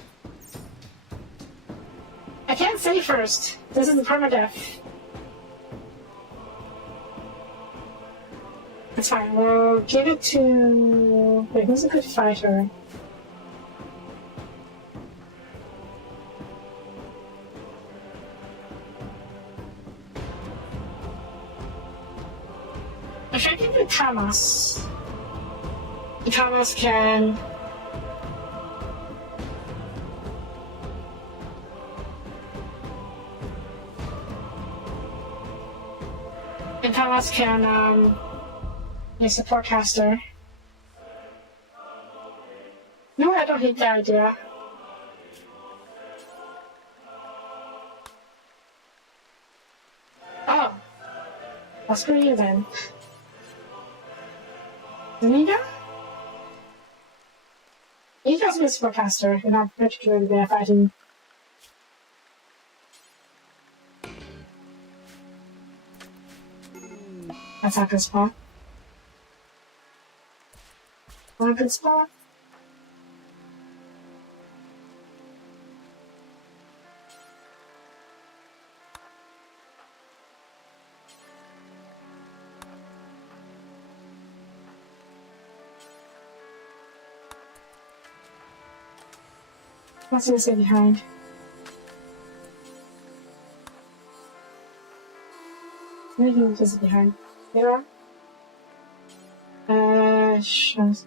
I can't say first. This is the permadeath. That's fine, we'll give it to... Wait, who's a good fighter? I should give it to Thomas. Thomas can... And Thomas can, be a support caster. No, I don't hate that idea. Oh. Well, screw you then. Nina? Nina's a support caster, and not particularly bad at fighting. That's not a good spot. Not a good spot. What's gonna stay behind? Anything just behind? There are? Shows.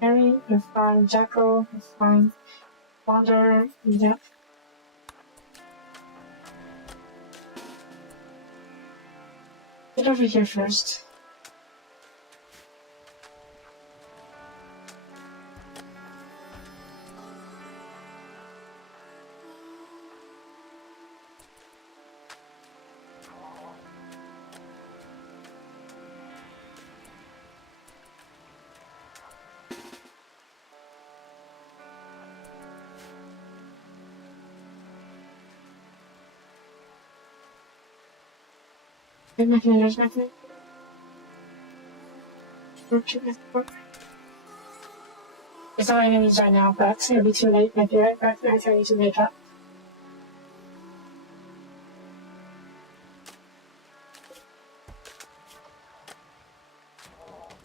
Harry, you're fine. Jackal, you're fine. Wander, yep. Get over here first. There's nothing. It's not enemies right now, but it'll be too late. Might be right back. I tell you to make up.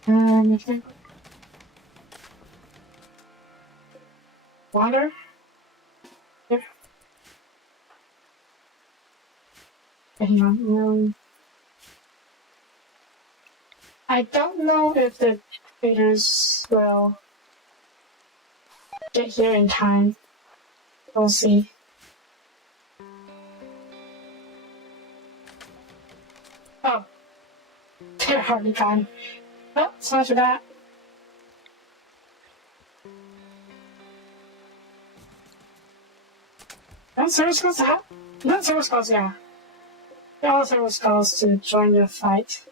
Okay. Water? Here. Hang on. I don't know if the traders will get here in time. We'll see. Oh. They're hardly gone. Well, so much for that. No service calls to help? No service calls, yeah. There are service calls to join the fight.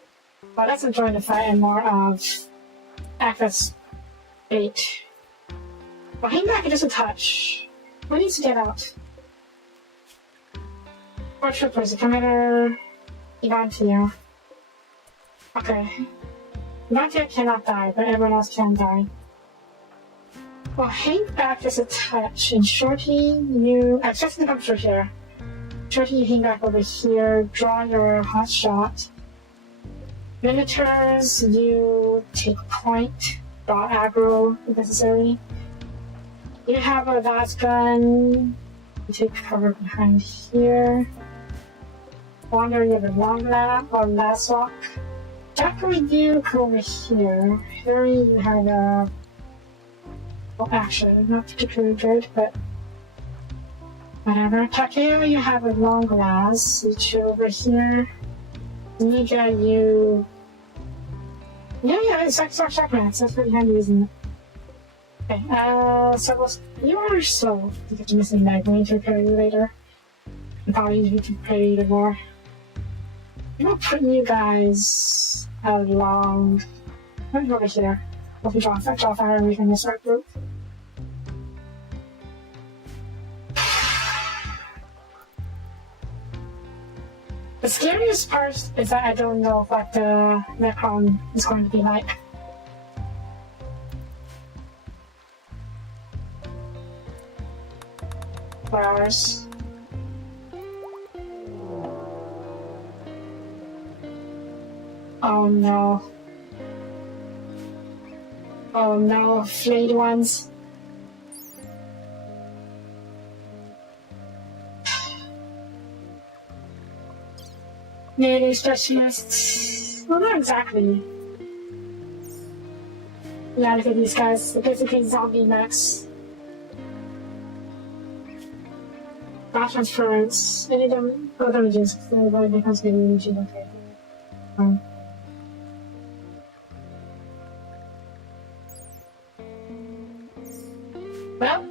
But that's not join the fight and more of act as bait. Well, hang back just a touch. Who needs to get out? Four troopers, the commander, Ivantia. Okay. Ivantia cannot die, but everyone else can die. Well, hang back just a touch. And Shorty, you... just to come through here. Shorty, you hang back over here. Draw your hot shot. Minotaurs, you take point. Draw aggro if necessary. You have a vast gun. You take cover behind here. Wander, you have a long lap or last walk. Jackal, you come over here. Harry, you have a... well, actually, not particularly good, but whatever. Takeo, you have a long glass. You chill over here. Nika, you... yeah, it's like shotguns. That's pretty handy, isn't it? Okay, so you are slow. You get to missing that. I'm going to repair you later. And probably need to repair you more. I'm gonna put you guys along. Let me go over here. We'll draw fire away from this right group. The scariest part is that I don't know what the Necron is going to be like. Flowers. Oh no. Oh no, flayed ones. Melee specialists. Well, not exactly. Yeah, look at these guys. They're basically zombie mechs. Flash transference. Any them? Oh, damages. Everybody becomes getting energy. Okay. Well.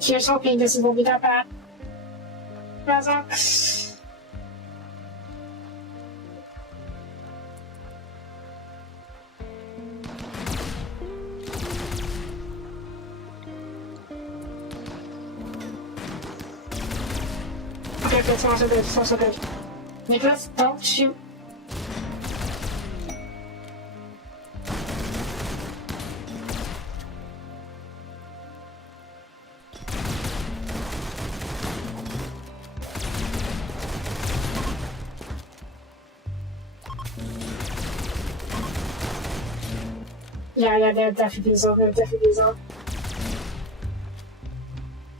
Here's hoping this won't be that bad. Razok. Okay, it's also good, it's also good. Nicholas, don't shoot. Yeah, they're definitely diesel. They're definitely diesel.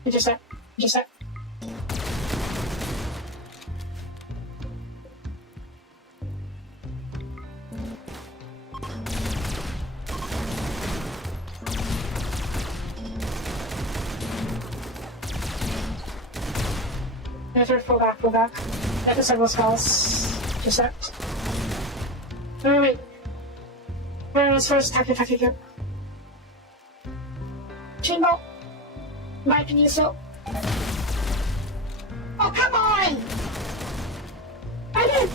Intercept. Intercept. Pull back, pull back. After several spells. Intercept. Wait. Where is first? Attack it. Chainbolt! Might be useful. Oh, come on! I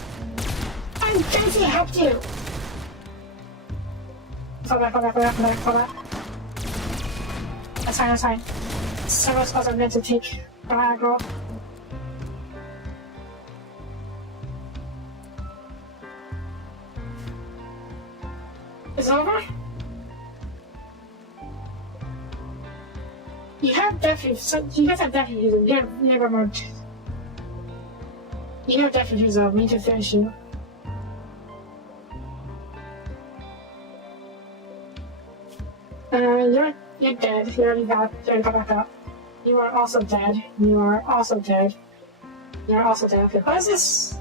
Jency helped you! Fall back. That's fine. Several spells are meant to take from aggro. Is it over? You have definitely, you guys have definitely used it. Never mind. You have definitely used it. Me to finish you. You're dead. You already got back up. You are also dead. Okay, what is this?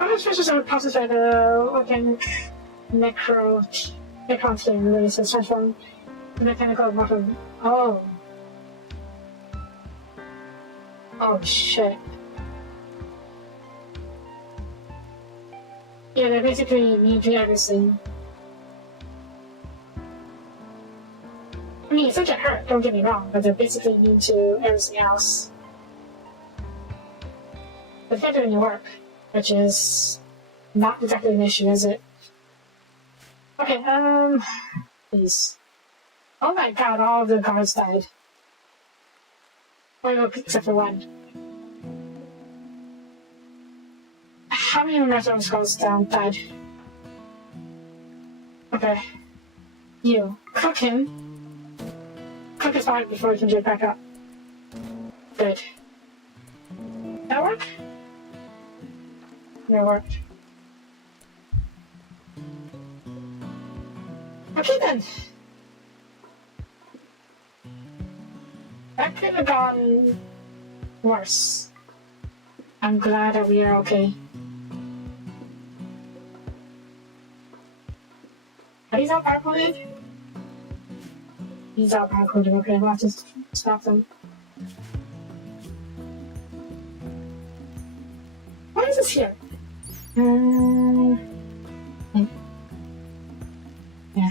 I'm supposed to process by the looking Necron thing, really, so transform mechanical weapon. Oh, shit. Yeah, they're basically immune to everything. I mean, it's not gonna hurt, don't get me wrong, but they're basically immune to everything else. But they can't do any work, which is not exactly an issue, is it? Okay, please. Oh my god, all of the guards died. Well, except for one. How many Necrons goes down died? Okay. You. Cook him. Cook his body before he can get back up. Good. That work? That worked. Okay then. That could have gone worse. I'm glad that we are okay. Are these all power-coded? These are power-coded, okay, we'll have to stop them. What is this here? Yeah.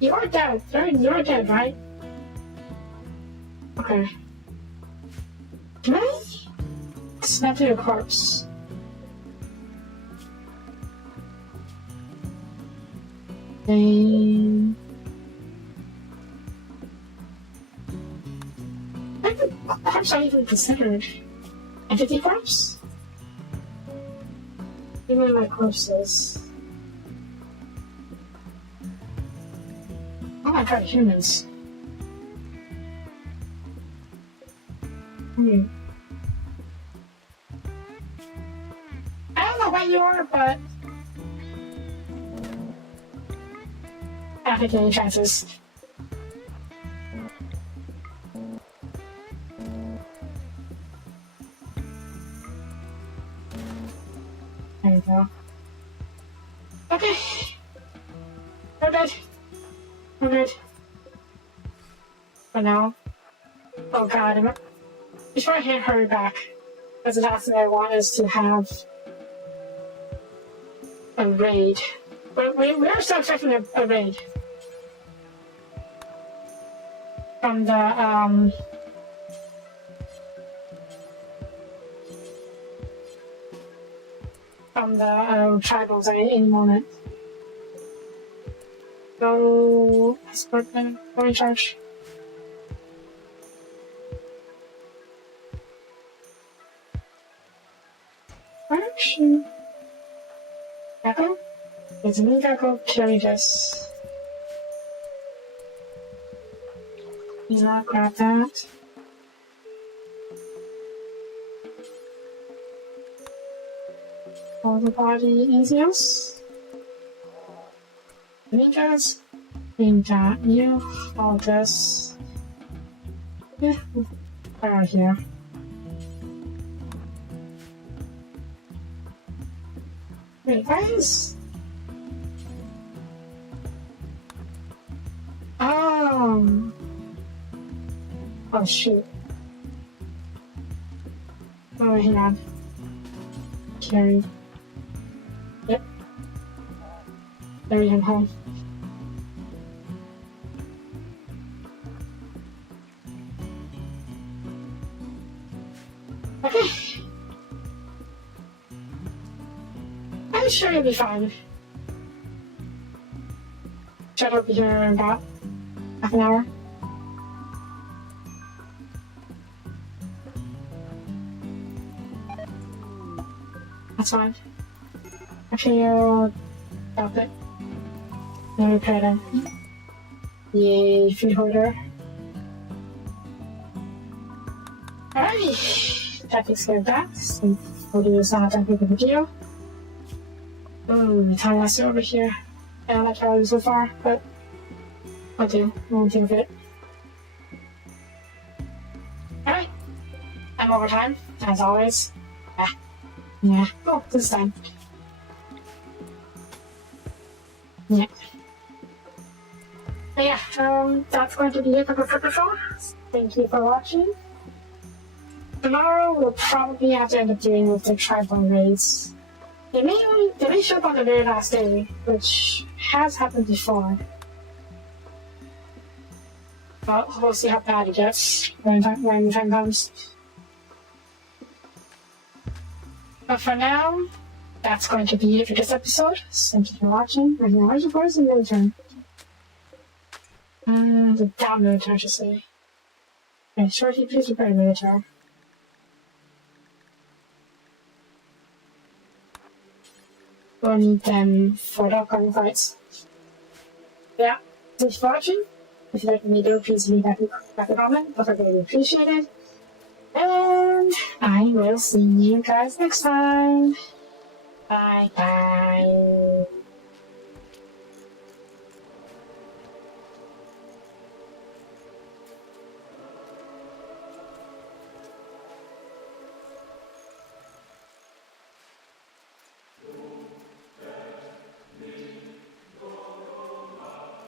You're dead. You're dead, right? Okay. Can I snap to your corpse? I think the corpse not even considered entity corpse? Even my corpses. Oh my god, humans. I don't know what you are, but I don't take any chances. There you go. Okay. We're good. We're good. For now. Oh god, before I can hurry back, because the last thing I want is to have a raid. We are still expecting a raid. From the, tribals at any moment. Go escort them, go in charge. Action. Gecko? There's a new Gecko, carry this. He's not grab that. All the body, anything else? Ninjas? Ninja, you, all this. Yeah, right here. Wait, guys? Oh shoot. Oh, hang on. Carried. Yep. Carry him home. Okay. I'm sure you'll be fine. Should I be here in about half an hour? That's fine. Actually, you'll stop it. No repair then. Yay, food holder. Alright, that takes care of that. So we'll do this on that big of a deal. Time less over here. I don't like how it is so far, but I'll do. I won't think of it. Alright. I'm over time, as always. Yeah. Oh, this time. Yeah. But yeah, that's going to be it for this episode. Thank you for watching. Tomorrow we'll probably have to end up doing with the tribal raids. They may show up on the very last day, which has happened before. But we'll see how bad it gets when the time comes. But for now, that's going to be it for this episode. Thank you for watching. And now of course the military. The down military, I should say. Okay, shorty, please repair military. We'll need them for the upcoming fights. Yeah, thanks for watching. If you like the video, please leave back a comment. Both are very appreciated. And I will see you guys next time. Bye bye.